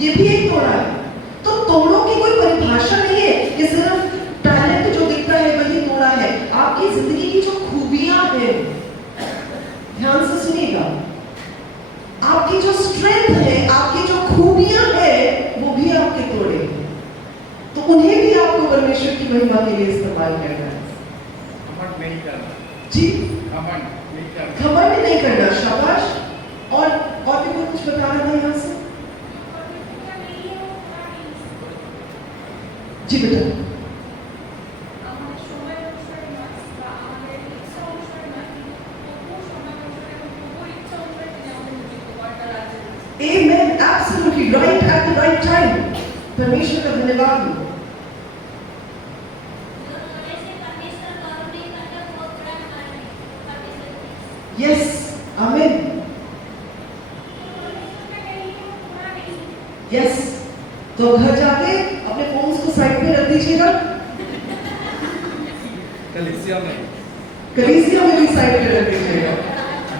ये भी एक तोड़ा है। तो तोड़ों की कोई परिभाषा नहीं है कि सिर्फ टैलेंट जो दिखता है वही तोड़ा है। आपकी जिंदगी की जो खूबियां हैं, ध्यान से सुनिएगा, आपकी जो स्ट्रेंथ है, आपकी जो खूबियां हैं, वो भी आपके तोड़े हैं। तो उन्हें भी आपको परमेश्वर की महिमा के लिए इस्तेमाल करना है। घमंड नहीं करना जी, घमंड नहीं करना घमंड नहीं करना। शाबाश। और भी कोई कुछ बता रहा है यहाँ से? जी बेटा। Amen, absolutely right at the right time. परमेश्वर का धन्यवाद हो। Yes, amen. Yes. तो घर जाके अपने फोन्स को साइड पे रख दीजिएगा। कलीसिया में कलीसिया में भी साइड पे रख दीजिएगा।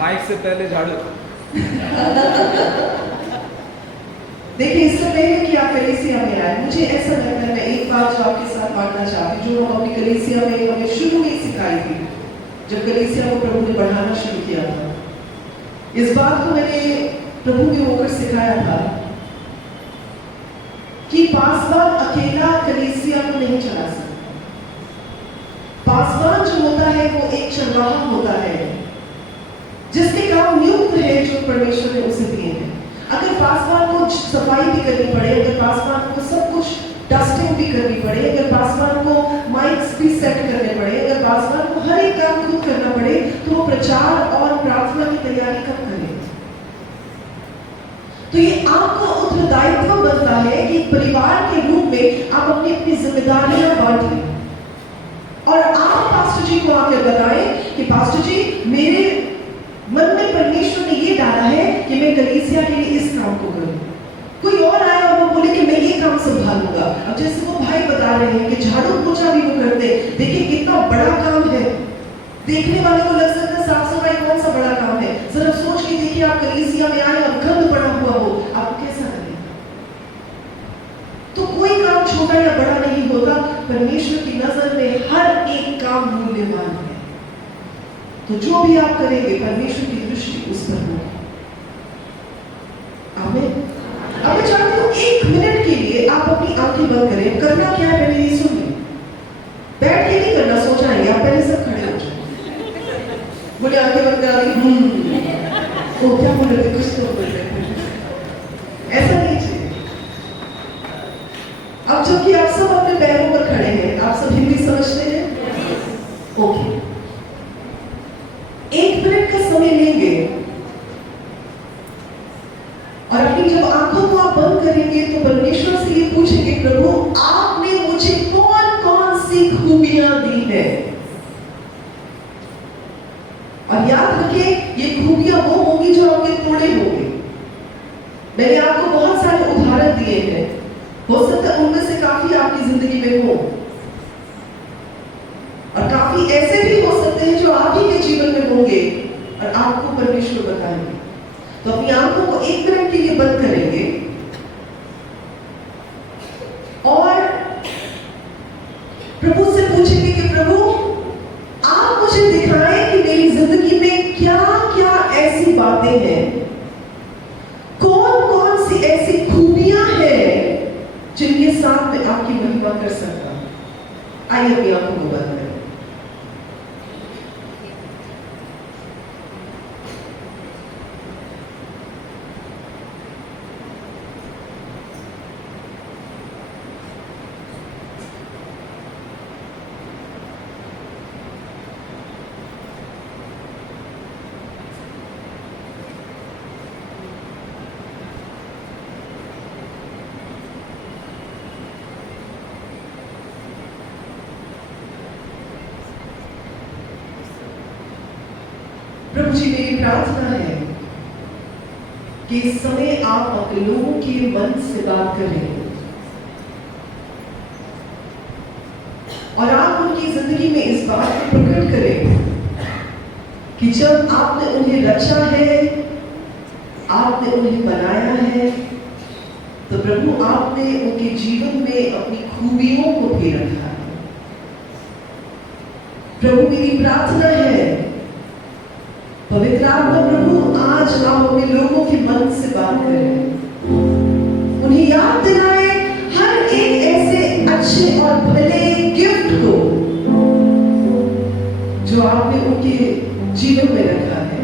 माइक से पहले झाड़ू। देखिए इससे पहले कि आप कलीसिया में आए, मुझे ऐसा लगता है, मैं एक बात जो आपके साथ बांटना चाहती हूँ, जो हम अपनी कलीसिया में हमें शुरू में सिखाई थी, जब कलीसिया को प्रभु ने बढ़ाना शुरू किया था। इस बात को मैंने प्रभु के होकर सिखाया था कि पासवान अकेला कलीसिया को नहीं चला सकता। पासवान जो होता है वो एक चरवाहा होता है, जिसके काम नियुक्त है जो परमेश्वर ने उसे दिए हैं। अगर पासवान को सफाई भी करनी पड़े, अगर पासवान को सब कुछ डस्टिंग भी करनी पड़े, अगर पासवान को माइक्स भी सेट करने पड़े, अगर पासवान को हर एक काम खुद करना पड़े, तो वो प्रचार और प्रार्थना की तैयारी कब करे? तो ये आपका उत्तरदायित्व बनता है कि परिवार के रूप में आप अपनी अपनी जिम्मेदारियां बांटें और आप पास्टर जी को आकर बताएं कि पास्टर जी, मेरे मन में परमेश्वर ने ये डाला है कि मैं कलीसिया के लिए इस काम को करूं। कोई और आए और वो बोले कि मैं ये काम संभालूंगा। अब जैसे वो भाई बता रहे हैं कि झाड़ू पोछा भी वो करते, देखिए कितना बड़ा काम है। देखने वाले को लग सकता है साफ सफाई कौन सा बड़ा काम है। जरा सोच के देखिए, आप कलीसिया में आए और गंद पड़ा हुआ हो, आप कैसा लगेगा? तो कोई काम छोटा या बड़ा नहीं होता, परमेश्वर की नजर में हर एक काम मूल्यवान है। तो जो भी आप करेंगे परमेश्वर की दृष्टि उस पर होगी। आमीन। अब मैं चाहती हूँ 1 मिनट के लिए आप अपनी आंखें बंद करें। करना क्या है पहले ये सुनिए, बैठ के नहीं करना, सो जाएंगे आप, पहले सब खड़े हो जाए। बोले आंखें बंद करा दी, वो क्या बोल रहे थे, कुछ तो बोल रहे थे, ऐसा नहीं चाहिए। अब जबकि आप सब अपने पैरों पर खड़े हैं, आप सब हिंदी समझते हैं? ओके, 1 मिनट का समय लेंगे और अपनी जब आंखों को आप बंद करेंगे तो परमेश्वर से ये पूछेंगे, प्रभु आपने मुझे कौन कौन सी खूबियां दी है? और याद रखिए, ये खूबियां वो होंगी जो आपके तोड़े होंगे। मैंने आपको बहुत सारे उदाहरण दिए हैं, हो सकता है उनमें से काफी आपकी जिंदगी में हो और काफी ऐसे भी हो सकते हैं जो आप ही के जीवन में होंगे और आपको परमेश्वर बताएंगे। तो अपनी आंखों को 1 मिनट के लिए बंद करेंगे और प्रभु से पूछेंगे कि प्रभु आप मुझे दिखाएं कि मेरी जिंदगी में क्या क्या ऐसी बातें हैं, कौन कौन सी ऐसी खूबियां हैं जिनके साथ मैं आपकी महिमा कर सकता हूं। आइए अपनी आंखों को बंद करें। जी मेरी प्रार्थना है कि इस समय आप अपने लोगों के मन से बात करें और आप उनकी जिंदगी में इस बात को प्रकट करें कि जब आपने उन्हें रचा है, आपने उन्हें बनाया है, तो प्रभु आपने उनके जीवन में अपनी खूबियों को भी रखा है। प्रभु मेरी प्रार्थना है पवित्र आत्मा प्रभु आज आप अपने लोगों के मन से बात करें, उन्हें याद दिलाएं हर एक ऐसे अच्छे और भले गिफ्ट को जो आपने उनके जीवन में रखा है,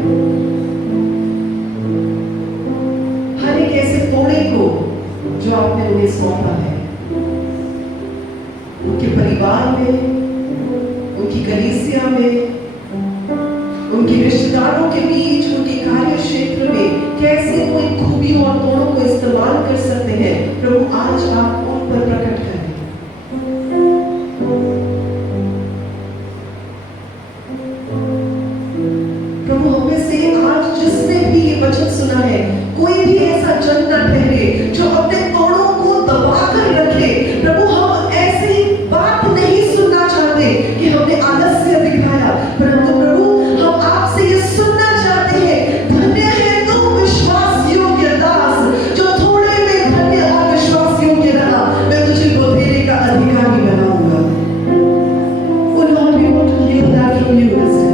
हर एक ऐसे कोड़े को जो आपने उन्हें सौंपा है, उनके परिवार में, उनकी कलीसिया में, उनके रिश्तेदारों के बीच, उनके कार्य क्षेत्र में कैसे वो इन खूबियों और गुणों को इस्तेमाल कर सकते हैं। प्रभु आज आप उन पर प्रकट करें। प्रभु हमें से आज जिसने भी ये वचन सुना है, कोई भी ऐसा जन न ठहरे जो अपने तोड़ों को दबा कर रखे। प्रभु हम ऐसी बात नहीं सुनना चाहते कि हमने आलस्य दिखाया, परंतु प्रभु हम आपसे ये सुनना चाहते हैं, धन्य है तू विश्वास योग्य दास जो थोड़े में धन्य और विश्वास योग्य रहा, मैं तुझे बढ़ेरे का अधिकारी बनाऊंगा। Oh Lord, we want to hear that from you this day.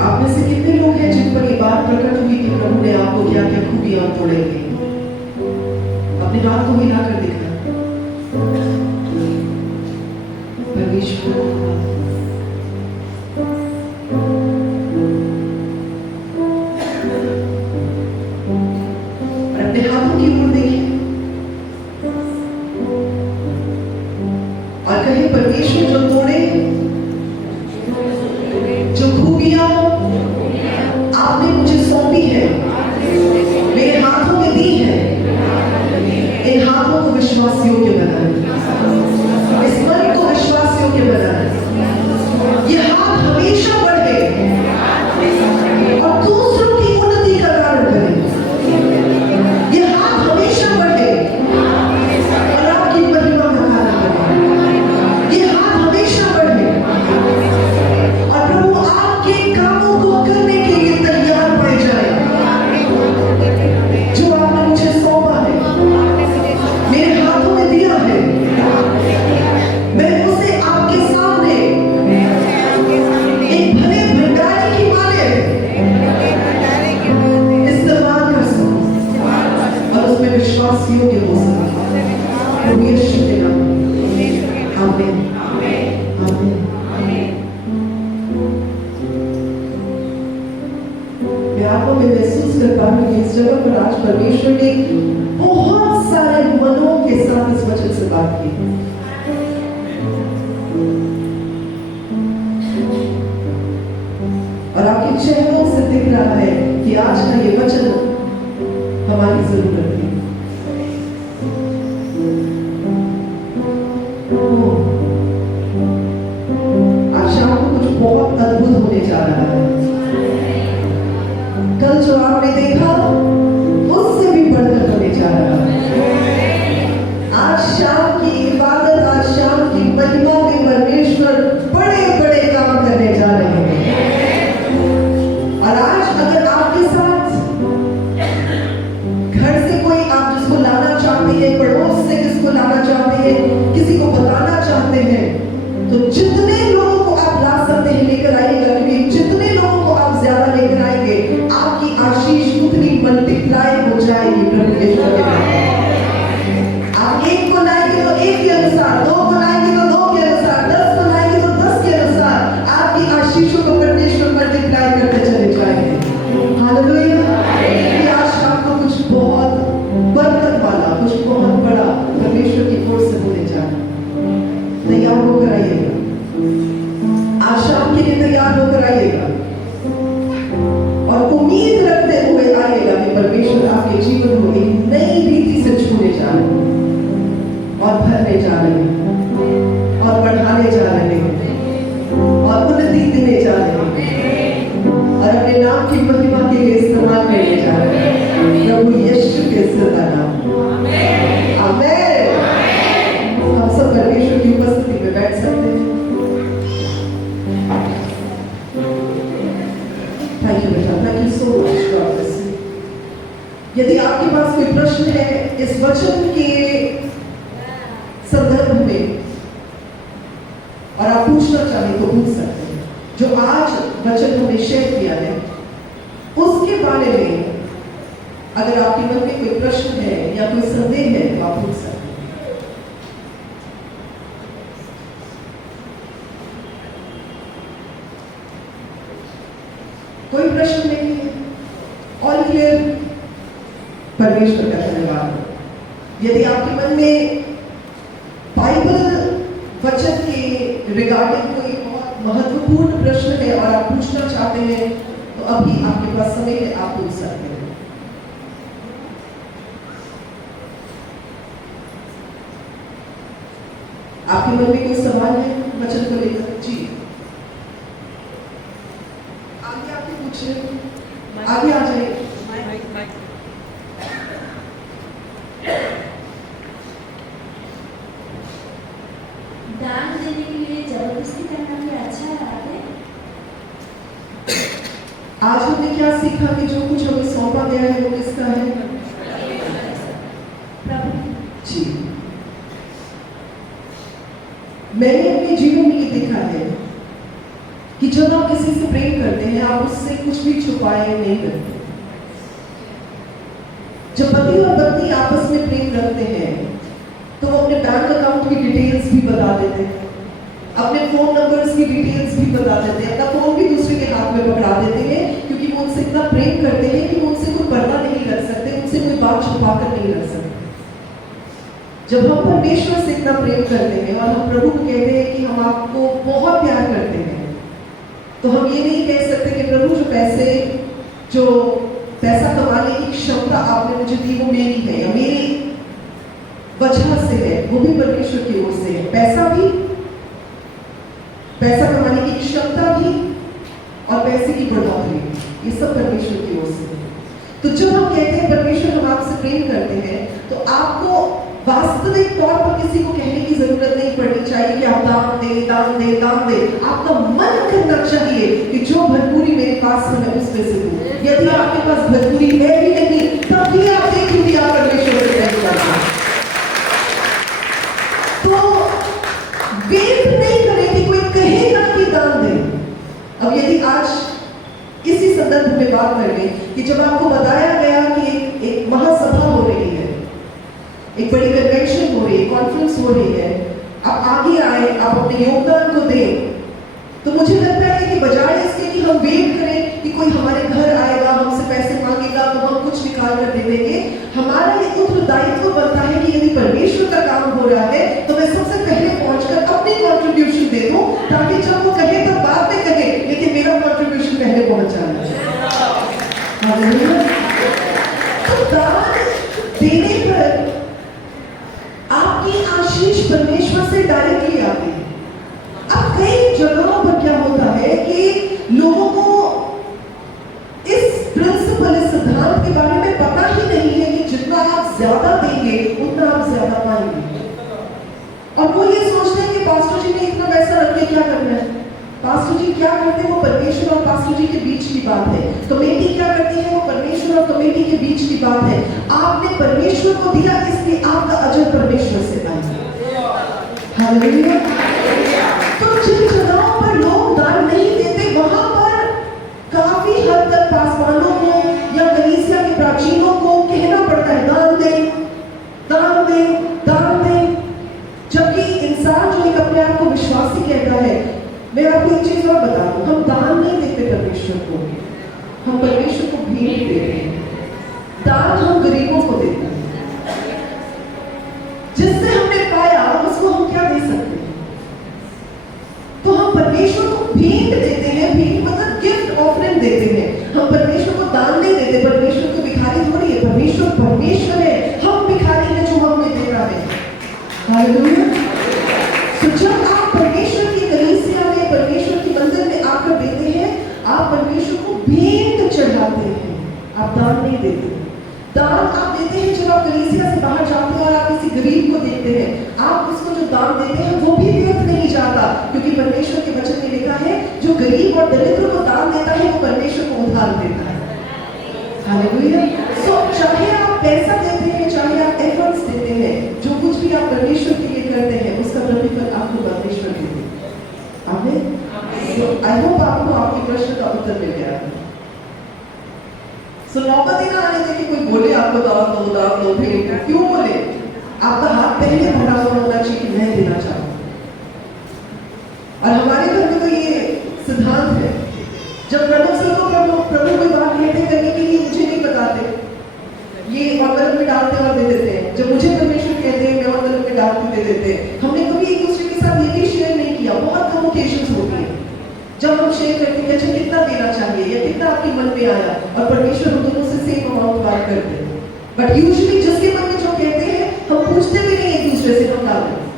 आप में से कितने लोग हैं जिन पर ये बात प्रकट हुई कि प्रभु ने आपको क्या क्या खूबियां तोड़ेंगे? अपनी बात को मिला कर दिखा। परमेश्वर और अपने हाथों की ओर देखें और कहे परमेश्वर जो तोड़े, जो खूबियां आपने मुझे सौंपी है, मेरे हाथों में दी है, इन हाथों को विश्वास योग्य बनाए, इस मन को विश्वास योग्य बनाए। ये हाथ हमेशा बढ़े और दूसरों की उन्नति का कारण बने। ये हाथ हमेशा बढ़े और आपकी महिमा का कारण बने। ये हाथ हमेशा बढ़े और प्रभु आपके कामों को करने के लिए तैयार पड़ जाए। जो आपने मुझे सौंपा है, मेरे हाथों में दिया है, मैं उसे आपके सामने एक भरे भंडारे की माले इस्तेमाल कर सकूं और उसमें विश्वास योग्य हो सकूं। प्रभु यीशु के नाम में आमीन। आमीन। मैं आपको में महसूस कर पा रही हूं कि इस जगह पर आज परमेश्वर ने बहुत सारे मनों के साथ इस वचन से बात की। और आपके चेहरों से दिख रहा है कि आज का ये वचन हमारी जरूरत है। आज शाम को कुछ बहुत अद्भुत होने जा रहा है। कल जो आपने देखा उससे भी बढ़कर होने जा रहा है। आज शाम की इबादत, आज शाम की महिमा में परमेश्वर बड़े बड़े काम करने जा रहे हैं। और आज अगर आपके साथ घर से कोई आप जिसको लाना चाहते हैं, पड़ोस से जिसको लाना चाहते भरने जा रहे हैं और बढ़ाने जा रहे हैं और उन्नति देने जा रहे हैं और अपने नाम की महिमा के लिए इस्तेमाल करने जा रहे हैं। प्रभु यीशु के जिंदा नाम, आमेन। हम सब परमेश्वर की उपस्थिति में बैठ सकते हैं। थैंक यू बेटा, thank you so much, God bless you. यदि आपके पास कोई प्रश्न है इस वचन के संदर्भ में और आप पूछना चाहें तो पूछ सकते हैं। जो आज वचन हमने शेयर किया है उसके बारे में अगर आपके मन में कोई प्रश्न है या कोई संदेह है तो आप पूछ सकते हैं। कोई प्रश्न नहीं है? All clear? परमेश्वर का धन्यवाद। यदि आपके मन में बाइबल वचन के रिगार्डिंग कोई बहुत महत्वपूर्ण प्रश्न है और आप पूछना चाहते हैं तो अभी आपके पास समय है, आप पूछ सकते हैं। आपके मन में कोई सवाल है वचन को लेकर? जी, आगे आके पूछिए, आगे आ जाइए। दान देने के लिए जबरदस्ती करना क्या अच्छा बात है? आज हमने क्या सीखा कि जो कुछ हमें सौंपा गया है वो किसका है? प्रभु जी। मैंने अपने जीवन में ये देखा है कि जब आप किसी से प्रेम करते हैं आप उससे कुछ भी छुपाए नहीं करते। जब पति और पत्नी आपस में प्रेम रखते हैं तो वो अपने बैंक अकाउंट की डिटेल्स भी बता देते हैं, अपने फोन नंबर्स की डिटेल्स भी बता देते हैं, अपना फोन भी दूसरे के हाथ में पकड़ा देते हैं क्योंकि वो उनसे इतना प्रेम करते हैं कि वो उनसे कोई पर्दा नहीं रख सकते, उनसे कोई बात छुपा कर नहीं रख सकते। जब हम परमेश्वर से इतना प्रेम करते हैं और हम प्रभु को कहते हैं कि हम आपको बहुत प्यार करते हैं तो हम ये नहीं कह सकते कि प्रभु जो पैसा कमाने की क्षमता आपने मुझे दी वो मेरी है या मेरी वजह से है, वो भी परमेश्वर की ओर से है। पैसा कमाने की क्षमता भी और पैसे की बढ़ोतरी, ये सब परमेश्वर की ओर से है। तो जब हम कहते हैं परमेश्वर हम आपसे प्रेम करते हैं तो आपको वास्तविक तौर पर किसी को कहने की जरूरत नहीं पड़नी चाहिए कि आप दान दे दान दे दान दे। आपका मन करना चाहिए कि जो भरपूरी मेरे पास है मैं उसमें से दूं। यदि आपके पास भरपूरी है भी नहीं तब भी आप देखेंगे आप परमेश्वर से प्रेम करते हैं। तो वेट नहीं करें कि कोई कहेगा कि दान दे। अब यदि आज इसी संदर्भ में बात करें कि जब आपको बताया गया कि एक महासभा हो रही है, एक बड़ी कन्वेंशन हो रही है, कॉन्फ्रेंस हो रही है, आप आगे आए, आप अपने योगदान को दें, तो मुझे लगता है कि बजाय इसके कि हम वेट करें कि कोई हमारे घर आएगा हमसे पैसे मांगेगा तो हम कुछ निकाल कर दे देंगे, हमारा ये उत्तरदायित्व बनता है कि यदि परमेश्वर का काम हो रहा है तो मैं सबसे पहले पहुंचकर अपनी कंट्रीब्यूशन दे दूं ताकि जब वो कहे तब बाद में कहे लेकिन मेरा कंट्रीब्यूशन पहले पहुंच जाना चाहिए। तो दान देने पर आपकी आशीष परमेश्वर से डायरेक्टली आती है। अब कई जगहों पर क्या होता है कि लोगों को इस प्रिंसिपल, इस सिद्धांत के बारे में पता ही नहीं है कि जितना आप ज्यादा देंगे उतना आप ज्यादा पाएंगे। और वो ये सोचते हैं कि पास्टर जी ने इतना पैसा रख के क्या करना है। पास्टर जी क्या करते हैं वो परमेश्वर और पास्टर जी के बीच की बात है। कमेटी क्या करती है वो परमेश्वर और कमेटी के बीच की बात है। आपने परमेश्वर को दिया इसलिए आपका अजर परमेश्वर से आएगा। हालेलुया। तो जिन जगहों पर लोग दान नहीं देते वहां पर काफी हद तक पासवानों को या कलीसिया के प्राचीनों को कहना पड़ता है दान दे दान दे दान दे, जबकि इंसान जो एक अपने आप को विश्वासी कहता है। मैं आपको एक चीज और बता दूं, हम दान नहीं देते परमेश्वर को, हम परमेश्वर को भेंट देते हैं। दान हम गरीबों को देते हैं। जिससे हमने पाया उसको हम क्या दे सकते हैं। तो हम परमेश्वर को भेंट देते हैं। भेंट मतलब गिफ्ट ऑफरिंग देते हैं। हम परमेश्वर को दान नहीं देते। परमेश्वर को भिखारी थोड़ी है, परमेश्वर परमेश्वर है, हम भिखारी हैं जो हमें दे रहा है। हालेलुया। हालेलुया। तो जब आप परमेश्वर की कलीसिया में, परमेश्वर के मंदिर में आकर देते हैं, आप परमेश्वर को भेंट चढ़ाते हैं, आप दान नहीं देते। दान आप देते हैं जब आप कलीसिया से बाहर जाते हैं और आप किसी गरीब को देखते हैं, आप उसको जो दान देते हैं वो भी व्यर्थ नहीं जाता, क्योंकि परमेश्वर के वचन में लिखा है जो गरीब और दरिद्र को दान देता है वो परमेश्वर को उधार देता है। हालेलुया। सो चाहे आप पैसा देते हैं, चाहे आप एफर्ट्स देते हैं, जो कुछ भी आप परमेश्वर के लिए करते हैं उसका प्रतिफल आपको परमेश्वर देते हैं। आमीन। सो आई होप आपको आपके प्रश्न का उत्तर मिल गया। सो नौबत ही ना आने दे कि कोई बोले आपको दान दो फिर क्यों बोले। आपका हाथ पहले भरा हुआ होना चाहिए कि मैं देना चाहूँ। और हमारे घर में तो ये सिद्धांत है, जब प्रमुख लोग प्रभु कोई बात कहते करने के लिए मुझे नहीं बताते, ये ऑर्गन में डालते और दे देते हैं। जब मुझे परमेश्वर कहते हैं मैं ऑर्गन में डाल के दे देते हैं। हमने कभी एक दूसरे के साथ ये भी शेयर नहीं किया। बहुत कम ओकेजन्स होती है जब हम शेयर करते हैं अच्छा कितना देना चाहिए या कितना आपके मन में आया, और परमेश्वर हम दोनों से सेम अमाउंट बात करते हैं। बट यूजुअली जिसके मन में जो कहते हैं हम पूछते भी नहीं एक दूसरे से, हम डाल देते।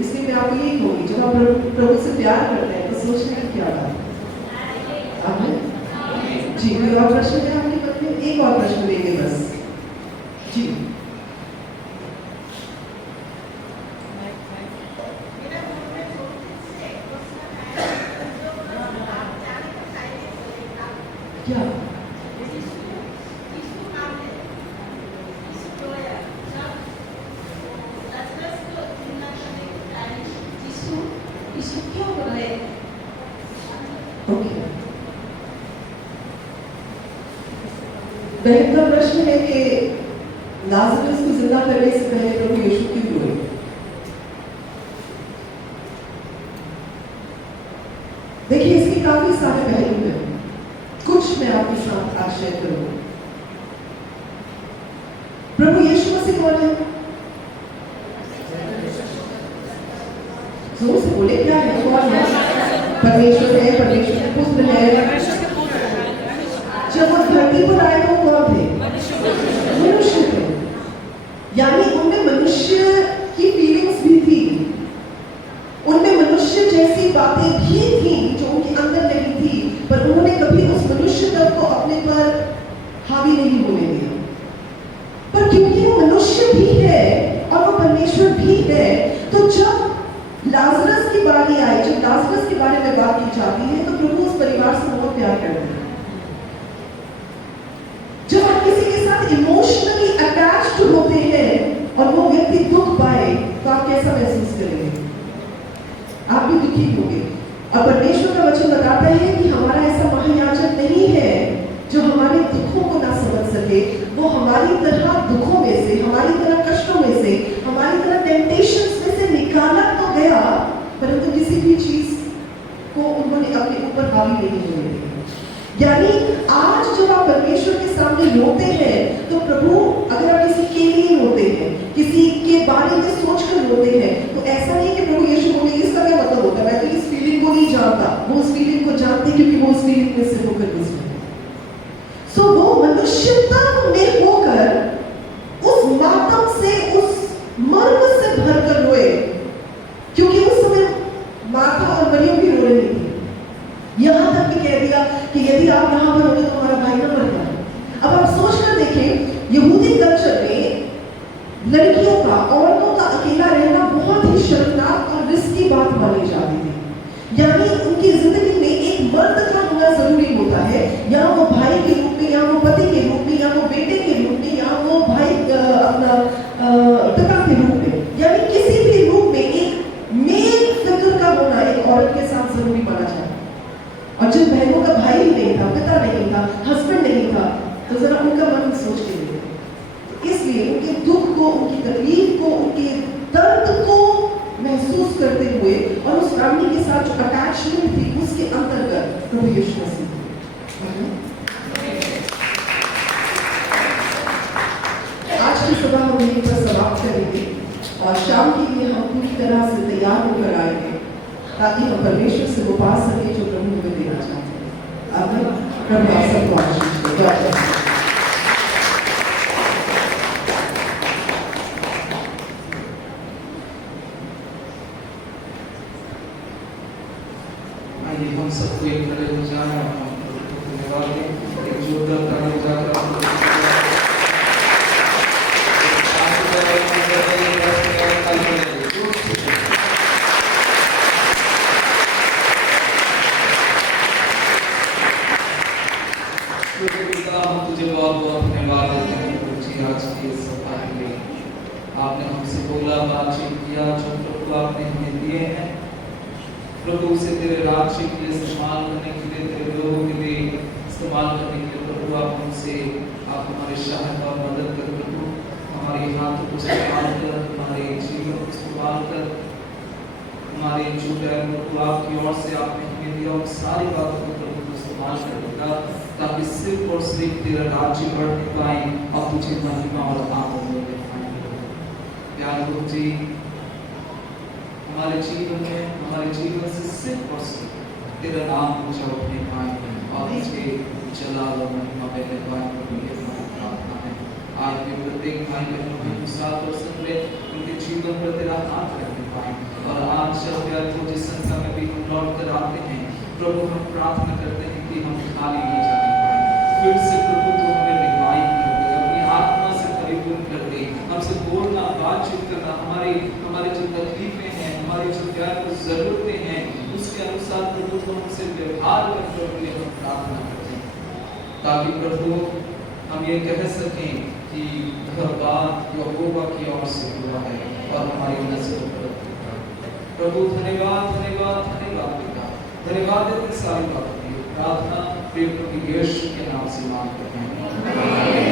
इसलिए मैं आपको यही कहूंगी, जब आप प्रभु से प्यार करते हैं तो सोचने की क्या बात है। आमीन। जी कोई और प्रश्न है आपके मन में? एक और प्रश्न लेंगे बस। जी क्या बहन का प्रश्न है कि लाजरस को जिंदा करने से पहले प्रभु यीशु क्यों रोए। देखिए इसके काफी सारे पहलू हैं, कुछ मैं आपके साथ आज शेयर करूंगा। प्रभु यीशु मसीह कौन है? जोर से बोले क्या है, कौन है? परमेश्वर है, परमेश्वर के पुत्र है। जब वो धरती पर आए तो कौन थे? मनुष्य थे। यानी उनमें मनुष्य की फीलिंग्स भी थी, उनमें मनुष्य जैसी बातें भी थी जो उनके अंदर नहीं थी, पर उन्होंने कभी उस मनुष्य तत्व को अपने पर हावी नहीं होने दिया। पर क्योंकि वो मनुष्य भी है और वो परमेश्वर भी है, तो जब लाजरस की बारी आई, जब लाजरस के बारे में बात की जाती है तो प्रभु उस परिवार से बहुत प्यार करते हैं। जब आप किसी के साथ इमोशनली अटैच्ड होते हैं और वो व्यक्ति दुख पाए तो आप कैसा महसूस करेंगे? आप भी दुखी होंगे। और परमेश्वर का वचन बताता है कि हमारा ऐसा महायाजक नहीं है जो हमारे दुखों को ना समझ सके। वो हमारी तरह दुखों में से, हमारी तरह कष्टों में से, हमारी तरह टेम्पटेशंस में से निकाला तो गया, परंतु किसी भी चीज को उन्होंने अपने ऊपर हावी नहीं होने दिया। यानी आज जब आप परमेश्वर के सामने रोते हैं तो प्रभु, अगर आप किसी के लिए रोते हैं, किसी के बारे में सोचकर रोते हैं, तो ऐसा नहीं कि प्रभु यीशु बोले इसका क्या मतलब होता है, मैं तो इस फीलिंग को नहीं जानता। वो उस फीलिंग को जानते क्योंकि वो उस फीलिंग में से होकर गुजरे। सो वो मनुष्यता में होकर उस मातम से, उस मर्म से भरकर रोए, क्योंकि उस समय माता और मरियम भी रो रही थी। यहां तक भी कह दिया कि यदि आप यहां पर होते तो हमारा भाई ना मर गया। अब आप सोच कर देखें, यहूदी कल्चर में लड़कियों का, औरतों का अकेला रहना बहुत ही शर्मनाक और रिस्की बात मानी जाती थी। यानी उनकी जिंदगी में एक मर्द का होना जरूरी होता है, या वो भाई के रूप में, या वो पति के रूप में, या वो बेटे के रूप में, या वो भाई अपना पिता के रूप में, यानी किसी भी रूप में एक मेल फिगर का होना एक औरत के साथ जरूरी माना जाता है। और जिन बहनों का भाई नहीं था, पिता नहीं था, हस्बैंड नहीं था, तो जरा उनका मन सोच के देखिए। तो इसलिए उनके दुख को, उनकी तकलीफ को, उनके दर्द को महसूस करते हुए और उस फैमिली के साथ जो अटैचमेंट थी उसके अंतर्गत प्रभु यीशु मसीह। आज की सभा हम यहीं पर समाप्त करेंगे और शाम के लिए हम पूरी तरह से तैयार होकर आएंगे ताकि हम परमेश्वर से वो पा सके जो प्रभु हमें देना चाहते हैं। आमीन। प्रभु आप सबको आशीष दे। यदि हम सबको एक खड़े हो जाएं और हम प्रभु को धन्यवाद दें, एक जोरदार ताली बजाकर हम प्रभु को धन्यवाद दें। हम तुझे बहुत बहुत धन्यवाद देते हैं प्रभु जी आज की इस सभा के लिए। आपने हमसे बोला, बातचीत किया, जो प्रभु आपने हमें दिए हैं प्रभु उसे तेरे राज्य के लिए इस्तेमाल करने के लिए, तेरे लोगों के लिए इस्तेमाल करने के लिए प्रभु आप हमसे आप हमारे सहायता और मदद कर प्रभु। हमारे हाथों को इस्तेमाल कर, हमारे जीवन को इस्तेमाल कर, हमारे जो प्रभु आपकी ओर से आपने हमें दिया उन सारी बातों को प्रभु को इस्तेमाल करेगा, ताकि सिर्फ और सिर्फ तेरा राज्य बढ़ने पाए और तुझे महिमा और आनंद मिले पाए। प्यारे प्रभु जी, हमारे जीवन से सिर्फ और सिर्फ तेरा नाम ऊंचा उठने पाए और तुझे जलाल और महिमा मिलने पाए प्रभु, ये हमारी प्रार्थना है। आज भी प्रत्येक भाई बहनों के साथ और सुन ले, उनके जीवन पर तेरा हाथ रखने पाए। और आज जब प्यारे जिस संख्या में भी हम लौट कर आते हैं प्रभु, हम प्रार्थना करते हैं कि हम खाली न जाने पाए। फिर से प्रभु तू हमें रिवाइव कर दे, अपनी आत्मा से परिपूर्ण कर दे, हमसे बोलना, बातचीत करना, हमारी जो तकलीफें हैं, हमारी जो प्यार को जरूरतें हैं, उसके अनुसार प्रभु तो हमसे व्यवहार करने के लिए हम प्रार्थना करते हैं, ताकि प्रभु हम ये कह सकें कि वह बात यहोवा की ओर से हुआ है और हमारी नजरों पर प्रभु। धन्यवाद धन्यवाद धन्यवाद पिता, धन्यवाद इतनी सारी बातों की प्रार्थना प्रिय प्रभु यीशु के नाम से मांगते हैं।